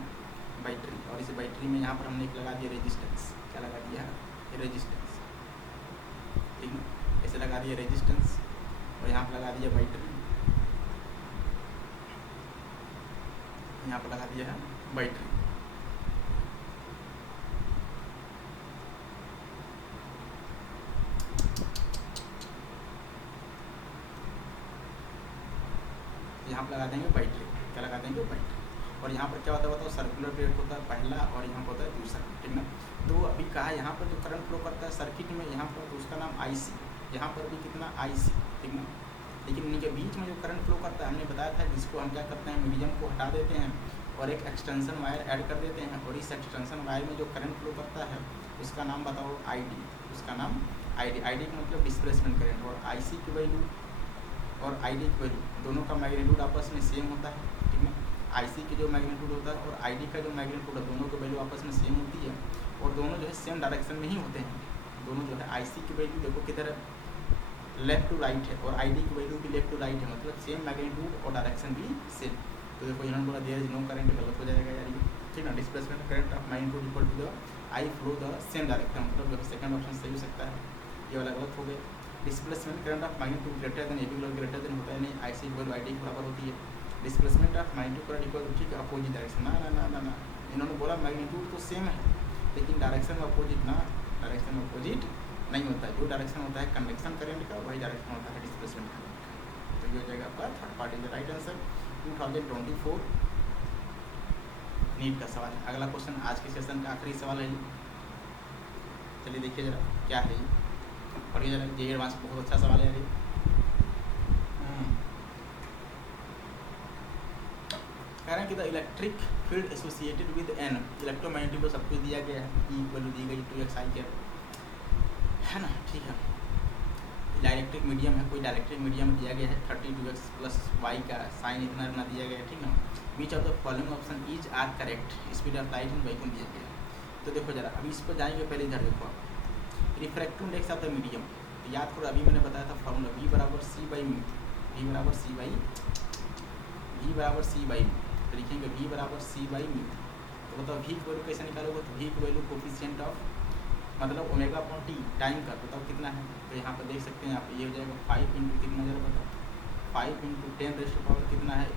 बैटरी, और इस बैटरी में यहाँ पर हमने एक लगा दिया रेजिस्टेंस, क्या लगा दिया है रेजिस्टेंस, ठीक ना, ऐसे लगा दिया रेजिस्टेंस, और यहाँ पर लगा दिया बैटरी, यहाँ पर लगा दिया है बैटरी। यहाँ पर लगा देंगे बैटरी, क्या लगा देंगे बैटरी, और यहाँ पर क्या होता है बताओ, सर्कुलर प्लेट होता है पहला, और यहाँ पर होता है दूसरा, ठीक ना। तो अभी कहा यहाँ पर जो करंट फ्लो करता है सर्किट में, यहाँ पर तो उसका नाम IC, यहाँ पर भी कितना IC, ठीक ना। लेकिन इनके बीच में जो करंट फ्लो करता है, हमने बताया था जिसको हम क्या करते हैं, मीडियम को हटा देते हैं और एक एक्सटेंशन वायर ऐड कर देते हैं, और इस एक्सटेंशन वायर में जो करंट फ्लो करता है उसका नाम बताओ ID, उसका नाम ID का मतलब डिस्प्लेसमेंट करंट, और IC की वैल्यू और ID की वैल्यू दोनों का मैग्नीट्यूड आपस में सेम होता है, ठीक है। IC की जो मैग्नीट्यूड होता है और ID का जो मैग्नीट्यूड है, दोनों की वैल्यू आपस में सेम होती है, और दोनों जो है सेम डायरेक्शन में ही होते हैं। दोनों जो है IC की वैल्यू देखो किधर लेफ्ट टू राइट है, और ID की वैल्यू भी लेफ्ट टू राइट है, मतलब सेम मैग्नीट्यूड और डायरेक्शन भी सेम। तो देखो इन्होंने बोला देयर इज नो करंट, गलत हो जाएगा यार ये, ठीक ना। Displacement current of magnitude equal to the I flow the same direction, मतलब सेकंड ऑप्शन सही हो सकता है, ये वाला गलत हो गया। Displacement current of magnitude greater than AB greater than होता है नहीं, IC इक्वल ID के बराबर होती है। Displacement of magnitude current equal ठीक है अपोजिट डायरेक्शन, ना ना ना ना ना, इन्होंने बोला मैग्नीट्यूड तो सेम है लेकिन डायरेक्शन में अपोजिट, ना डायरेक्शन में अपोजिट नहीं होता है। जो डायरेक्शन होता है कंडक्शन करंट का, वही डायरेक्शन होता है डिस्प्लेसमेंट करंट का। तो ये हो जाएगा आपका third part is the right answer. 2024 NEET का सवाल है। अगला क्वेश्चन आज के सेशन का आखिरी सवाल है। चलिए देखिए जरा क्या है ये, पढ़िए जरा, ये एडवांस बहुत अच्छा सवाल है यार ये। कह रहे हैं कि the electric field associated with an electromagnetic को सब कुछ दिया गया है, ई वैल्यू दी गई 2xi के, है ना, ठीक है। डायरेक्ट्रिक मीडियम है, कोई डायरेक्ट्रिक मीडियम दिया गया है 32x प्लस y का साइन इतना दिया गया है, ठीक ना। Which of the following option is are correct, speed of light in vacuum दिया गया है। तो देखो जरा अभी इस पर जाएंगे, पहले इधर देखो आप रिफ्रैक्टिव इंडेक्स आता है मीडियम, तो याद करो अभी मैंने बताया था फॉर्मूला V बराबर C बाई म्यू, V बराबर C बाई म्यू, तो लिखेंगे V बराबर C बाई म्यू। तो बताओ V की वैल्यू कैसे निकालोगे, तो V की वैल्यू कोफिशिएंट ऑफ मतलब ओमेगा अपॉन टी टाइम का, बताओ कितना है, तो यहाँ पर देख सकते हैं आप, ये हो जाएगा 5 इंटू कितना जरा बताओ, 5 इंटू 10 रेस्ट पावर कितना है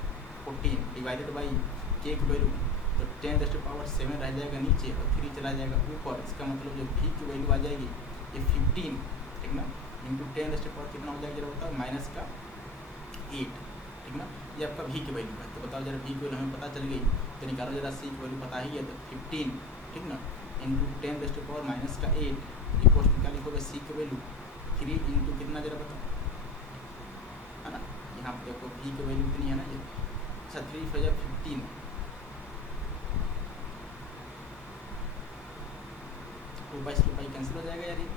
14 डिवाइडेड बाई के की वैल्यू, तो 10 रेस्ट पावर 7 रह जाएगा नीचे और 3 चला जाएगा ऊपर। इसका मतलब जो V की वैल्यू आ जाएगी ये 15, ठीक ना, इंटू 10 रेस्ट पावर कितना हो जाएगा जरा बताओ माइनस का 8, ठीक ना, ये आपका V की वैल्यू है। तो बताओ जरा V की वैल्यू हमें पता चल गई, तो निकालो जरा C की वैल्यू पता ही है, तो 15, ठीक ना, इंटू 10 रेस्ट पावर माइनस का 8 इक्वल टू क्या लिखोगे C की वैल्यू 3 इंटू कितना जरा बताओ, है ना, यहाँ पर देखो V की वैल्यू कितनी है ना ये, अच्छा 3 5 15, 2 बाई 2 बाई कैंसिल हो जाएगा यार, ये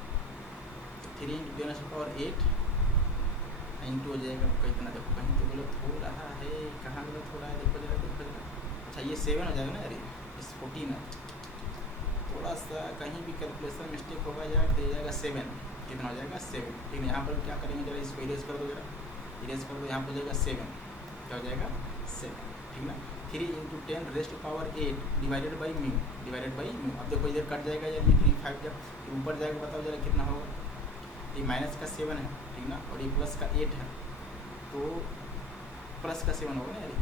3 इंटू 10 रेस्ट पावर 8 इंटू हो जाएगा आपका इतना, देखो कहीं तो गलत हो रहा है, कहाँ गलत हो रहा है, देखो जरा, अच्छा ये 7 हो जाएगा ना यार, इस 14 है, थोड़ा सा कहीं भी कैलकुलेशन मिस्टेक होगा यार, तो जाएगा 7, कितना हो जाएगा 7, ठीक है। यहाँ पर क्या करेंगे जरा, इसको इरेज कर दो जरा, इरेज कर दो, यहाँ पर जाएगा 7, क्या हो जाएगा 7, ठीक ना, 3 into 10 rest power 8 divided by mu, अब देखो इधर कट जाएगा यार, ये 3 5 जब ऊपर जाएगा बताओ जरा कितना होगा, ये माइनस का 7 है, ठीक ना, और ये प्लस का 8 है, तो प्लस का 7 होगा ना यार,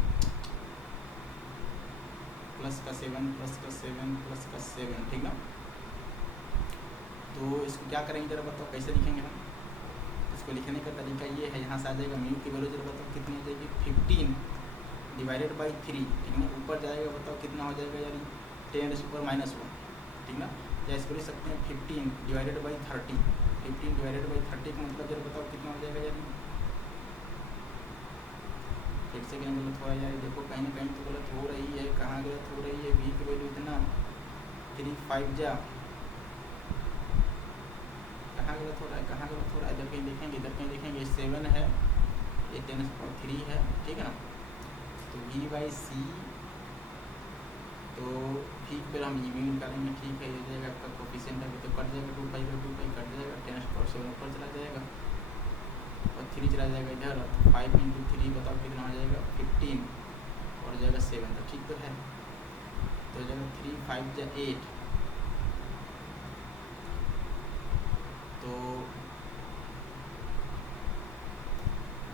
प्लस का 7, ठीक ना। तो इसको क्या करेंगे जरा बताओ, कैसे लिखेंगे हम इसको, लिखने का तरीका ये है, यहाँ से आ जाएगा म्यू की वैल्यू जरा बताओ कितनी हो जाएगी 15 डिवाइडेड बाई 3, ठीक ना, ऊपर जाएगा बताओ कितना हो जाएगा यार 10 ऊपर -1, ठीक ना, या इसको लिख सकते हैं 15 डिवाइडेड बाई 30, 15 डिवाइडेड बाई 30 का मतलब जरा बताओ कितना हो जाएगा यार, फिर से कहीं गलत हो रहा है यार, देखो कहीं ना कहीं तो गलत हो रही है, कहाँ गलत हो रही है, V की वैल्यू इतना 3 5 जा, कहाँ गलत हो रहा है, इधर कहीं देखेंगे 7 है, ये 10⁻³ है, ठीक है ना, तो V बाई C, तो ठीक फिर हम E निकालेंगे, ठीक है, ये जाएगा आपका कोफिशिएंट है, तो कट जाएगा 2 पाई कट जाएगा, 10⁻7 ऊपर चला जाएगा और 3 चला जाएगा इधर, 5 इंटू 3 बताओ कितना हो जाएगा 15 और जाएगा 7, तो ठीक तो है, तो जाएगा 3 5 जा 8, तो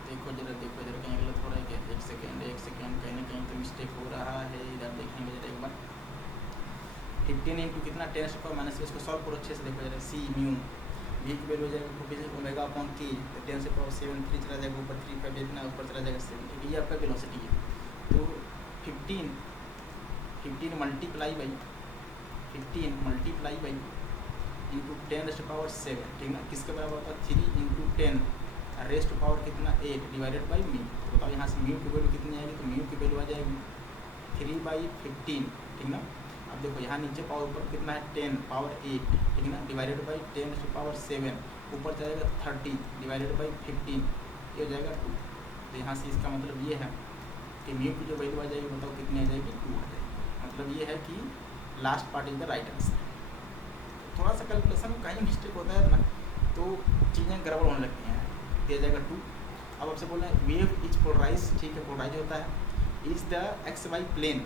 देखो जरा कहीं गलत हो रहा है क्या, एक सेकेंड कहीं ना कहीं तो मिस्टेक हो रहा है, इधर देखेंगे जरा एक बार, 15 इंटू कितना 10 पर माइनस, इसको सॉल्व करो अच्छे से, देखो जरा C म्यू V की वैल्यू हो जाएगा कोफिशिएंट ओमेगा अपॉन T, तो 10⁻7 3 चला जाएगा ऊपर, 3 5 इतना ऊपर चला जाएगा 7, ठीक है, ये आपका वेलोसिटी है। तो 15 मल्टीप्लाई बाई इंटू 10⁻7, ठीक ना, किसके बराबर होता है 3 इंटू 10 रेस्ट पावर कितना 8 डिवाइडेड बाई म्यू, तो बताओ यहाँ से म्यू की वैल्यू कितनी आएगी, तो म्यू की वैल्यू आ जाएगी 3/15, ठीक ना, अब देखो यहाँ नीचे पावर ऊपर कितना है 10 पावर 8, ठीक ना, डिवाइडेड बाई 10⁻7 ऊपर जाएगा 30 डिवाइडेड बाई 15, ये हो जाएगा 2, तो यहाँ से इसका मतलब ये है कि म्यू की जो वैल्यू आ जाएगी बताओ कितनी आ जाएगी 2 आ जाएगी, मतलब ये है कि last part is the right answer. थोड़ा सा कैलकुलेशन में कहीं मिस्टेक होता है ना, तो चीज़ें गड़बड़ होने लगती हैं, दिया जाएगा 2। अब आपसे बोल रहे हैं वेव इज पोलराइज, ठीक है, पोलराइज होता है, इज द XY प्लेन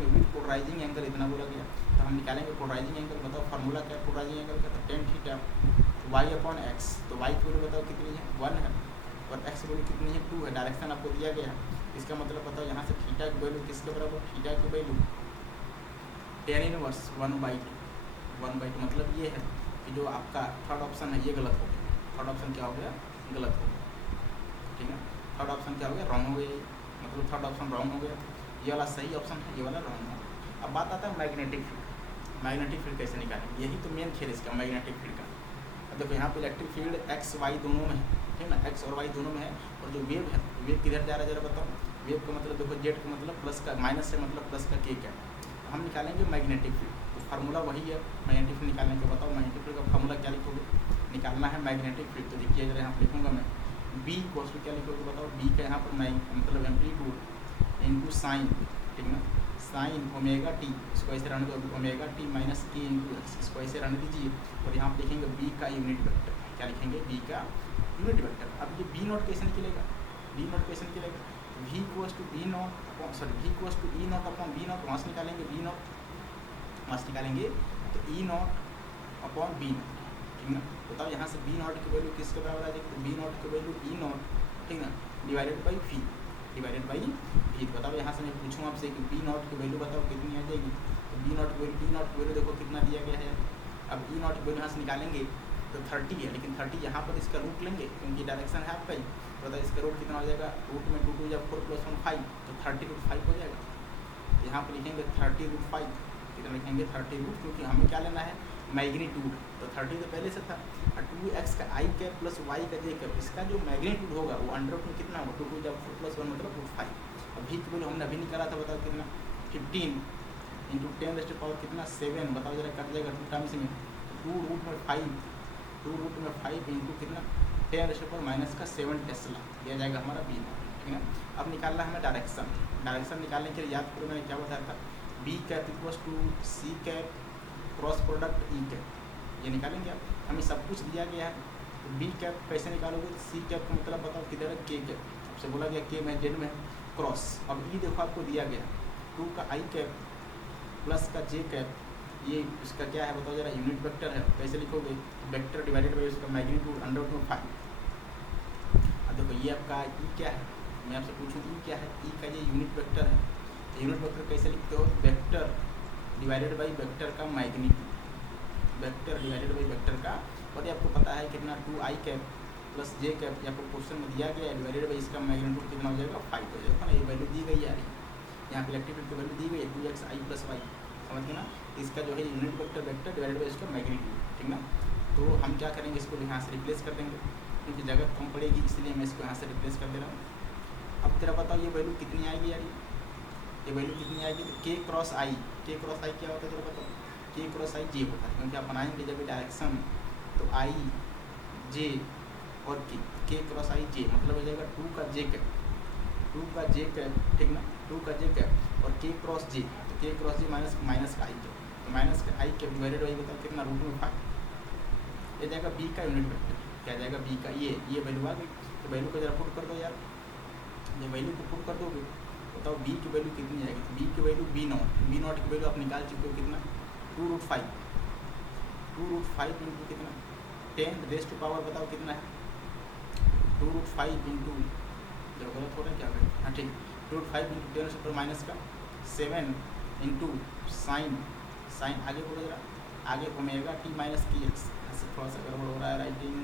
में विद पोलराइजिंग एंगल, इतना बोला गया, तो हम निकालेंगे पोलराइजिंग एंगल, बताओ फार्मूला क्या है पोलराइजिंग एंगल का, तो tan थीटा y/x, तो y की वैल्यू बताओ कितनी है 1 है, और x की वैल्यू कितनी है 2 है, डायरेक्शन आपको दिया गया है, इसका मतलब बताओ यहाँ से थीटा की वैल्यू किसके बराबर, थीटा की वैल्यू tan इनवर्स 1/2, मतलब ये है कि जो आपका थर्ड ऑप्शन है ये गलत हो गया, थर्ड ऑप्शन क्या हो गया गलत हो गया, ठीक है, थर्ड ऑप्शन क्या हो गया रॉन्ग हो गया, मतलब थर्ड ऑप्शन रॉन्ग हो गया, ये वाला सही ऑप्शन है, ये वाला रॉन्ग है। अब बात आता है मैग्नेटिक फील्ड कैसे निकालेंगे, यही तो मेन खेल इसका मैग्नेटिक फील्ड का। अब देखो यहाँ पे इलेक्ट्रिक फील्ड x y दोनों में है, ठीक ना, x और y दोनों में है, और जो वेव है वेव किधर जा रहा है जरा बताओ, वेव का मतलब देखो जेड का मतलब प्लस का, माइनस से मतलब प्लस का के क्या, हम निकालेंगे मैग्नेटिक फील्ड, तो फार्मूला वही है मैग्नेटिक फील्ड निकालने का, बताओ मैग्नेटिक फील्ड का फार्मूला क्या लिखोगे, निकालना है मैग्नेटिक फील्ड, तो देखिए अगर यहाँ पर लिखूँगा मैं B क्या लिखोगे बताओ, B का यहाँ पर मतलब एम्पलीट्यूड इंटू साइन, ठीक ना, साइन ओमेगा टी, इसको ऐसे रहने दो, ओमेगा टी माइनस के इंटू एक्स, इसको ऐसे रहने दीजिए। और यहाँ पर लिखेंगे बी का यूनिट वेक्टर, क्या लिखेंगे, बी का यूनिट वेक्टर। अब ये बी नॉट कैसे निकलेगा, बी नॉट कैसे निकलेगा, V equals to B naught upon sorry V equals to E naught upon B naught, वहाँ से निकालेंगे बी नॉट, वहाँ से निकालेंगे तो E naught upon B naught, ठीक ना। बताओ यहाँ से बी नॉट की वैल्यू किसके बराबर आ जाएगी, तो बी नॉट की वैल्यू ई नॉट, ठीक ना, divided by V, divided by V. बताओ यहाँ से मैं पूछूँ आपसे कि बी नॉट की वैल्यू बताओ कितनी आ जाएगी, तो बी नॉट की वैल्यू देखो कितना दिया गया है। अब ई नॉट की वैल्यू यहाँ से निकालेंगे तो 30 है, लेकिन 30 यहाँ पर इसका रूट लेंगे क्योंकि डायरेक्शन है आपका ही। तो बताओ इसका रूट कितना हो जाएगा, रूट में 2 2 या 4 + 1 5, तो 30√5 हो जाएगा। यहाँ पर लिखेंगे 30√5, कितना लिखेंगे 30 क्योंकि हमें क्या लेना है, मैग्नीट्यूड, तो 30 तो पहले से था। और 2x का आई कैप प्लस वाई का जे कैप, इसका जो मैग्नीट्यूड होगा वो अंडर में कितना होगा, 2 2 या 4 + 1 मतलब √5। अब भी की वैल्यू हमने अभी निकाला था, बताओ कितना, 15 × 10⁻⁴ कितना 7, बताओ जरा कट जाएगा 2 टाइम्स में, 2 रूट में 5 इंटू कितना 10⁻⁻7 टेस्ला, दिया जाएगा हमारा बी नॉट, ठीक है। अब निकालना है हमें डायरेक्शन, डायरेक्शन निकालने के लिए याद करो मैंने क्या बताया था, B cap equals to C cap cross product E cap, ये निकालेंगे आप। हमें सब कुछ दिया गया है, तो बी कैप कैसे निकालोगे, सी कैप का मतलब बताओ किधर है, के कैप, आपसे बोला गया के में जेड में क्रॉस। अब ई देखो आपको दिया गया 2 का आई कैप प्लस का जे कैप, ये इसका क्या है बताओ जरा, यूनिट वेक्टर है, कैसे लिखोगे, वेक्टर डिवाइडेड बाई उसका मैग्नीट्यूड √5। अब देखो ये आपका ई क्या है, मैं आपसे पूछूं ई क्या है, ई का ये यूनिट वेक्टर है। यूनिट वेक्टर कैसे लिखते हो, वेक्टर डिवाइडेड बाई वेक्टर का magnitude, vector divided by vector का, और ये आपको पता है कितना 2i कैप प्लस जे कैप, आपको क्वेश्चन में दिया गया है, डिवाइडेड बाई इसका मैग्नीट्यूड कितना हो जाएगा 5 हो जाएगा ना। ये वैल्यू दी गई है, यहाँ पे इलेक्ट्रिक फील्ड की वैल्यू दी गई है 2xi + y, समझ गए ना। इसका जो है unit vector, vector divided by इसका मैग्नीट्यूड, ठीक ना। तो हम क्या करेंगे, इसको यहाँ से रिप्लेस कर देंगे क्योंकि जगह कम पड़ेगी, इसलिए मैं इसको यहाँ से रिप्लेस कर दे रहा हूँ। अब तेरा बताओ ये वैल्यू कितनी आएगी यार, ये वैल्यू कितनी आएगी, तो k क्रॉस आई, k क्रॉस आई क्या होता है जरा बताओ, k क्रॉस आई जे होता है, क्योंकि आप बनाएंगे जब डायरेक्शन तो आई जे और k क्रॉस आई जे मतलब हो जाएगा 2 का जे कैप, 2 का जे कैप, ठीक ना, 2 का जे कैप और k क्रॉस जे, तो k क्रॉस जे माइनस का आई कैप, तो माइनस का आई कैप डिवाइडेड बाई बताओ कितना √5, ये जाएगा बी का यूनिट वेक्टर, क्या जाएगा बी का, ये वैल्यू आ गई। तो वैल्यू को जरा पुट कर दो यार, ये वैल्यू को पुट कर दोगे बताओ बी की वैल्यू कितनी आएगी, तो बी की वैल्यू बी नॉट की वैल्यू आप निकाल चुके हो कितना 2√5, 2√5 इंटू कितना 10⁻⁴ बताओ कितना है 2√5 इंटू जरा गलत हो रहा है क्या करें, हाँ ठीक, 2√5 इंटू 10⁻⁻7 इंटू साइन आगे बोलो जरा, आगे ओमेगा टी माइनस की एक्स, ऐसे थोड़ा सा गड़बड़ हो रहा है writing,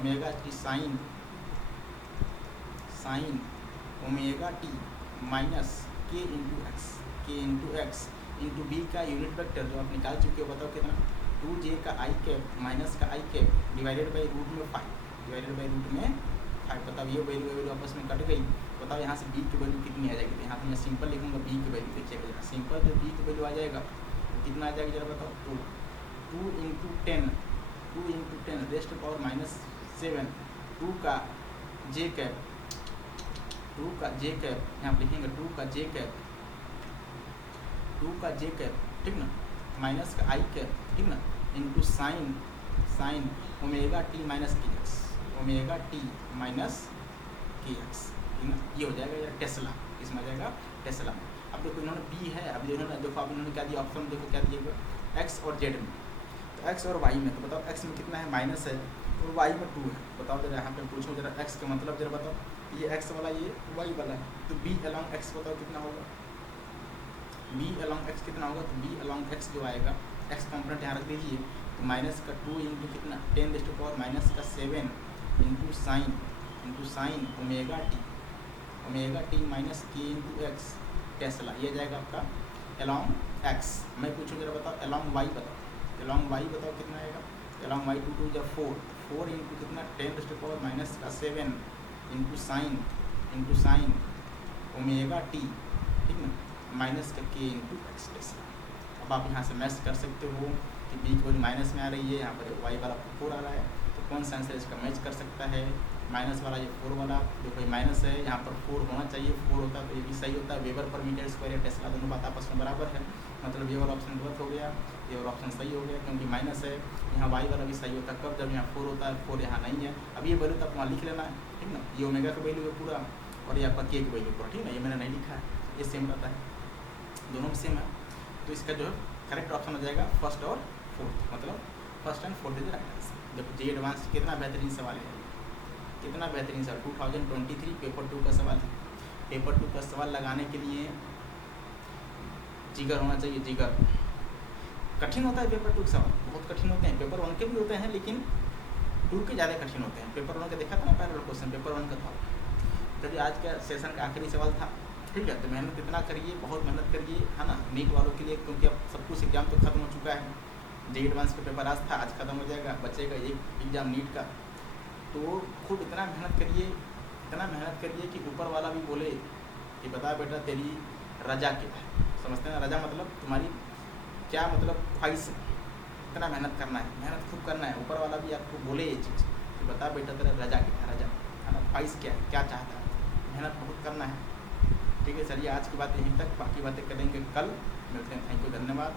omega T sign omega T minus के इंटू एक्स इंटू बी का यूनिट वेक्टर जो आप निकाल चुके हो, बताओ कितना 2j का आई कैप माइनस का आई कैप डिवाइडेड बाई रूट में 5, डिवाइडेड बाई रूट में 5। बताओ ये वैल्यू आपस में कट गई, बताओ यहाँ से बी की वैल्यू कितनी आ जाएगी, तो यहाँ पर मैं सिंपल लिखूँगा बी की वैल्यू, देखिएगा जरा सिंपल जो बी की वैल्यू आ जाएगा तो कितना आ जाएगा जरा बताओ, 2 इंटू 10 रेस्ट पावर -7, 2 का जे कैप यहाँ पर लिखेंगे 2 का जे कैप, ठीक ना, माइनस का आई कैप, ठीक ना, into sine omega T minus की एक्स, ठीक ना, ये हो जाएगा यार टेस्ला, इसमें आ जाएगा टेस्ला। अब देखो इन्होंने बी है, अब देखो अब इन्होंने क्या दिया ऑप्शन, देखो क्या दिएगा एक्स और जेड में, तो एक्स और वाई में, तो बताओ एक्स में कितना है माइनस है और वाई में 2 है, बताओ जरा यहाँ पे पूछो जरा एक्स का मतलब जरा बताओ, ये एक्स वाला ये वाई वाला है, तो बी अलॉन्ग एक्स बताओ कितना होगा, बी अलॉन्ग एक्स कितना होगा, तो बी अलॉन्ग एक्स जो आएगा, एक्स कॉम्पोनेंट यहाँ रख दीजिए, तो माइनस का 2 इंटू कितना 10⁻⁻7 into sine omega T minus के इंटू एक्स टेस्ला, ये जाएगा आपका अलॉन्ग एक्स। मैं पूछूँ जरा बताओ अलॉन्ग वाई बताओ कितना आएगा, अलॉन्ग वाई 2 2 या 4 इंटू कितना 10⁻⁻7 इंटू साइन ओमेगा टी, ठीक ना, माइनस का के इंटू एक्स टेस्ला। अब आप यहाँ से मैच कर सकते हो कि बी की वैल्यू माइनस में आ रही है, यहाँ पर वाई वाला 4 आ रहा है, तो कौन सा आंसर इसका मैच कर सकता है, माइनस वाला ये 4 वाला जो कोई माइनस है यहाँ पर 4 होना चाहिए, 4 होता है तो ये भी सही होता है। वेबर पर मीटर स्क्वायर या टेस्ला दोनों बात आपस में बराबर है, मतलब ये वाला ऑप्शन गलत हो गया, ये वाला ऑप्शन सही हो गया क्योंकि माइनस है। यहाँ वाई वाला भी सही होता है कब, जब यहाँ 4 होता है, 4 यहाँ नहीं है। अब ये वैल्यू तो आप वहाँ लिख लेना है, ठीक ना, ये ओमेगा का वैल्यू है पूरा और ये आपका के की वैल्यू पूरा, ठीक ना, ये मैंने नहीं लिखा है, ये सेम रहता है, दोनों सेम है। तो इसका जो है करेक्ट ऑप्शन हो जाएगा फर्स्ट और फोर्थ, मतलब first and fourth is the right answer. जब जी एडवांस कितना बेहतरीन सवाल है, कितना बेहतरीन सवाल, 2023 पेपर 2 का सवाल है। पेपर 2 का सवाल लगाने के लिए जिगर होना चाहिए, जिगर। कठिन होता है पेपर 2 का सवाल, बहुत कठिन होते हैं, पेपर 1 के भी होते हैं लेकिन 2 के ज़्यादा कठिन होते हैं। पेपर 1 का देखा था ना, पहला क्वेश्चन पेपर 1 का था। चलिए आज का सेशन का आखिरी सवाल था, ठीक है, तो मेहनत इतना करिए, बहुत मेहनत करिए, है ना, नीट वालों के लिए, क्योंकि अब सब कुछ एग्जाम तो खत्म हो चुका है। जे एडवांस का पेपर आज था, आज खत्म हो जाएगा, बचेगा एक एग्ज़ाम नीट का। तो खूब इतना मेहनत करिए, इतना मेहनत करिए कि ऊपर वाला भी बोले कि बता बेटा तेरी रजा क्या है, समझते हैं ना, रजा मतलब तुम्हारी क्या मतलब ख्वाहिश है। इतना मेहनत करना है, मेहनत खूब करना है, ऊपर वाला भी आपको बोले ये चीज़ कि बता बेटा तेरा रजा क्या है, रजा है ना, ख्वाहिश क्या है, क्या चाहता है, मेहनत बहुत करना है। ठीक है, चलिए आज की बात यहीं तक, बाकी बातें करेंगे कल, मिलते हैं, थैंक यू, धन्यवाद।